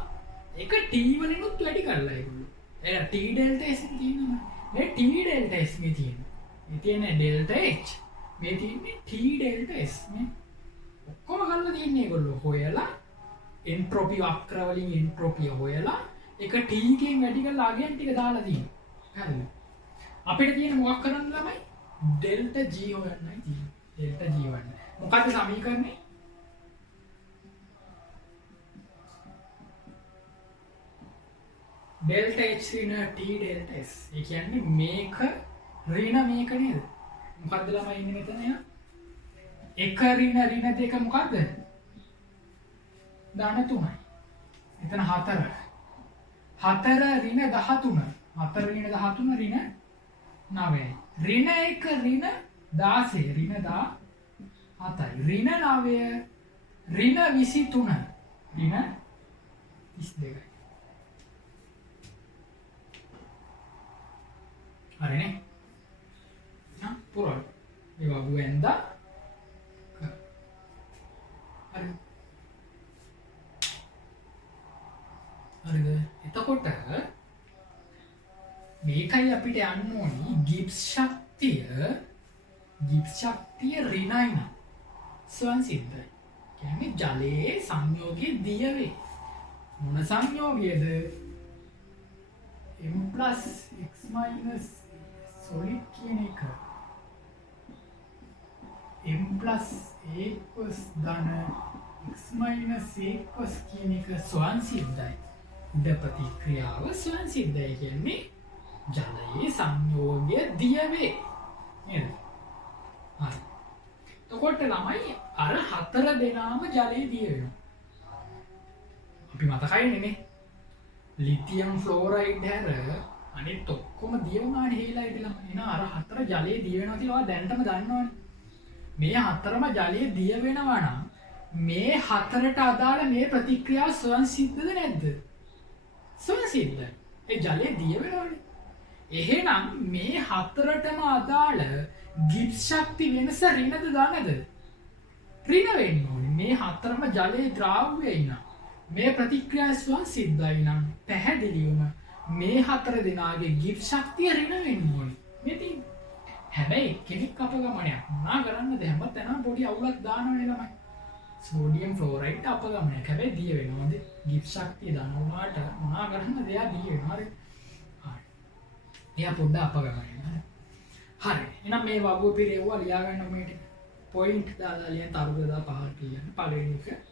ඒක T වලිනුත් වැඩි කරලා ඒගොල්ලෝ. ඒක T ඩෙල්ටා S තියෙනවා. මේ T ඩෙල්ටා S මේ තියෙනවා. මේ තියෙන්නේ ඩෙල්ටා H. මේ තියෙන්නේ T ඩෙල්ටා S මේ. ඔක්කොම කරලා තියෙන්නේ ඒගොල්ලෝ හොයලා එන්ට්‍රොපි වක්‍ර වලින් එන්ට්‍රොපිය හොයලා ඒක T එකෙන් වැඩි කරලා අගයන් ටික දාලා තියෙනවා. හරිද? අපිට තියෙන මොකක් කරන්න ළමයි? ඩෙල්ටා G හොයන්නයි තියෙන්නේ. ඩෙල්ටා G හොයන්න. මොකක්ද සමීකරණය? ඩෙල්ටා H ඍණ T ඩෙල්ටා S. ඒ කියන්නේ මේක ඍණ මේක නේද? මොකද්ද ළමයි ඉන්නේ මෙතන යා? එක ඍණ දෙක මොකද්ද? ධන 3යි. එතන 4. 4 ඍණ 13. 4 ඍණ 13 ඍණ 9යි. ඍණ 1 ඍණ 16 ඍණ 17යි. ඍණ 9 ඍණ 23 ඍණ 32යි. හරිනේ? පුරවල්. මේ වගුව ඇඳා මේකයි අපිට යන්න ඕනි ගිබ්ස් ශක්තිය ඍණයි නම් ස්වයංසිද්ධයි. කියන්නේ ජලයේ සංයෝගයේ දිය වේ. මොන සංයෝගයද? m plus x minus solid කියන එක m plus a cos ධන x minus a cos කියන එක ස්වයංසිද්ධයි. උඩ ප්‍රතික්‍රියාව ස්වයංසිද්ධයි කියන්නේ ජලයේ සංයෝගය දිය වේ. නේද? හරි. එතකොට ළමයි අර හතර දෙනාම ජලයේ දිය වෙනවා. අපි මතකයිනේ නේ. ලිතියම් ෆ්ලෝරයිඩ් හැර අනිත් ඔක්කොම දිය වුණානේ හේලයිඩ් ළම. එහෙනම් අර හතර ජලයේ දිය වෙනවා කියලා ඔයා දැනටම දන්නවනේ. මේ හතරම ජලයේ දිය වෙනවා නම් මේ හතරට අදාළ මේ ප්‍රතික්‍රියාව ස්වයංසිද්ධද නැද්ද? ස්වයංසිද්ධයි. ඒ ජලයේ දිය වෙනවනේ. එහෙනම් මේ හතරටම අදාළ ගිබ්ස් ශක්ති වෙනස ඍණද ධනද? ඍණ වෙන්න ඕනේ. මේ හතරම ජලයේ ද්‍රාව්‍යයි නම් මේ ප්‍රතික්‍රියාව ස්වයංසිද්ධයි නම් පැහැදිලිවම මේ හතර දෙනාගේ ගිබ්ස් ශක්තිය ඍණ වෙන්න ඕනේ. මෙතින් හැබැයි කෙනෙක් අපගමනයක් මොනා කරන්නද? හැමතැනම පොඩි අවුලක් දානවනේ ළමයි. සෝඩියම් ෆ්ලෝරයිඩ් අපගමනයක්. හැබැයි දිය වෙනවද? ගිබ්ස් ශක්තිය දාන උනාට මොනා කරන්නද? එයා දිය වෙනවා. හරි. එයා පොඩ්ඩක් අපගමනය. හරි. එහෙනම් මේ වගුව පිරෙව්වා ලියා ගන්න මේ ටික. පොයින්ට් දාලා ලියන්න තරුද දා පහට කියන්න. පළවෙනි එක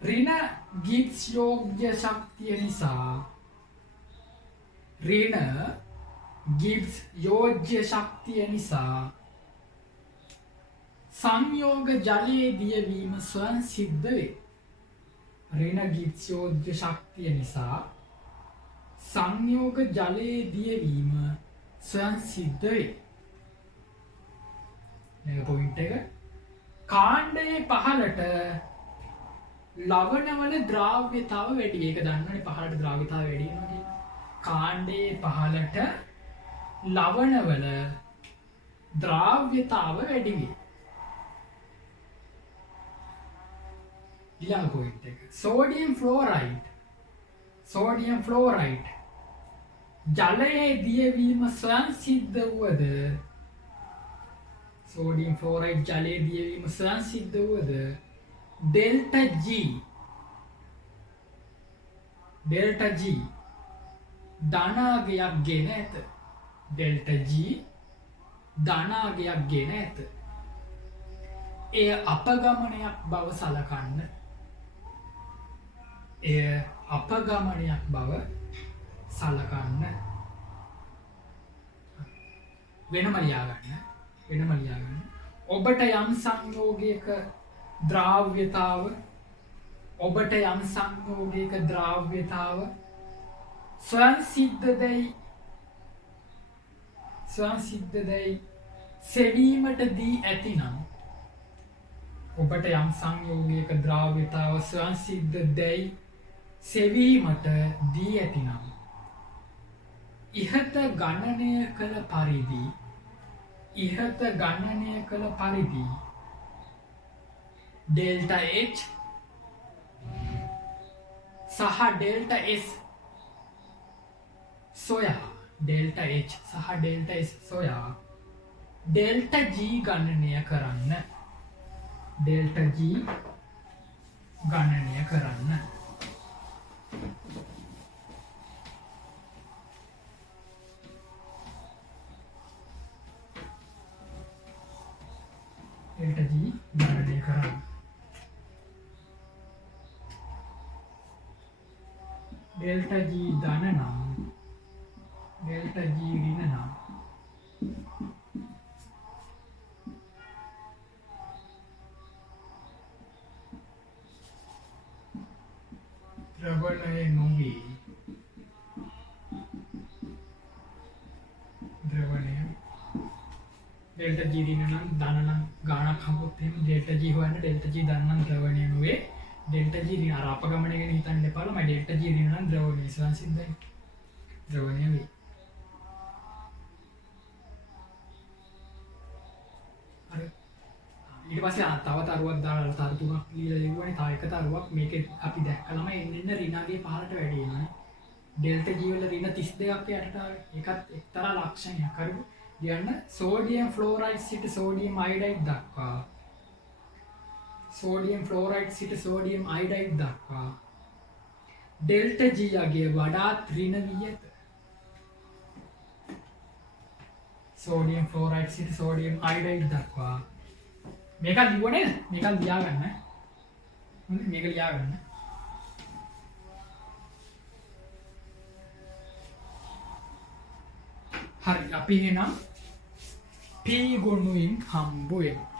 ඍණ ගිබ්ස් යෝග්‍ය ශක්තිය නිසා ඍණ ගිබ්ස් යෝග්‍ය ශක්තිය නිසා සංයෝග ජලයේ දියවීම ස්වයංසිද්ධ වේ. ඍණ ගිබ්ස් යෝග්‍ය ශක්තිය නිසා සංයෝග ජලයේ දියවීම ස්වයංසිද්ධ වේ. මේක පොයින්ට් එක. කාණ්ඩයේ පහළට ලවණවල ද්‍රාව්‍යතාව වැඩි. ඒක දන්නවනේ පහළට ද්‍රාව්‍යතාව වැඩි වෙනවා කියන්නේ. කාණ්ඩයේ පහළට ලවණවල ද්‍රාව්‍යතාව වැඩි වේ. ඊළඟ පොයින්ට් එක. සෝඩියම් ෆ්ලෝරයිඩ් ජලයේ දියවීම ස්වයංසිද්ධ වුවද සෝඩියම් ෆ්ලෝරයිඩ් ජලයේ දියවීම ස්වයංසිද්ධ වුවද ඩෙල්ටා G ධනාගයක් ගෙන ඇත. ඩෙල්ටා G ධනාගයක් ගෙන ඇත. එය අපගමනයක් බව සලකන්න. වෙනම ලියා ගන්න. ඔබට යම් සංයෝගයක ද්‍රාව්‍යතාව ස්වයංසිද්ධදැයි සෙවීමට දී ඇතිනම් ඔබට යම් සංයෝගයක ද්‍රාව්‍යතාව ස්වයංසිද්ධදැයි සෙවීමට දී ඇතිනම් ඉහත ගණනය කළ පරිදි ඩෙල්ටා H සහ ඩෙල්ටා S සොයා ඩෙල්ටා G ගණනය කරන්න. ඩෙල්ටා G ගණනය කරන්න. ඩෙල්ටා G ධන නම් ඩෙල්ටා G ඍණ නම් ද්‍රවණය නොවේ. ඩෙල්ටා G ඍණ නම් ධන නම් ගාණක් හම්බුත් එහෙම ඩෙල්ටා G හොයන්න ඩෙල්ටා G ධන නම් ද්‍රවණය නොවේ. ඩෙල්ටා G ඍණ අර අපගමනය ගැන හිතන්න එපා. මම ඩෙල්ටා G ඍණ නම් ද්‍රවණය ස්වයංසිද්ධයි. ද්‍රවණය වේ. හරි. ඊට පස්සේ තව තරුවක් දාලා තරු තුනක් ලියලා ලිව්වනේ. තව එක තරුවක් මේකේ අපි දැක්කලම එන්න ඍණාගේ පහළට වැඩි වෙනවානේ. ඩෙල්ටා G වල ඍණ 32ක් යටට ආවේ. ඒකත් එක්තරා ලක්ෂණයක්. හරිද? කියන්න සෝඩියම් ෆ්ලෝරයිඩ් සිට සෝඩියම් අයඩයිඩ් දක්වා. සෝඩියම් ෆ්ලෝරයිඩ් සිට සෝඩියම් අයඩයිඩ් දක්වා ඩෙල්ටා G යගේ වඩාත් ඍණ වී ඇත. සෝඩියම් ෆ්ලෝරයිඩ් සිට සෝඩියම් අයඩයිඩ් දක්වා මේක ලියුවා නේද? මේක ලියා ගන්න. හොඳයි මේක ලියා ගන්න. හරි අපි එහෙනම් P ගොනුයින් හම්බ වෙමු.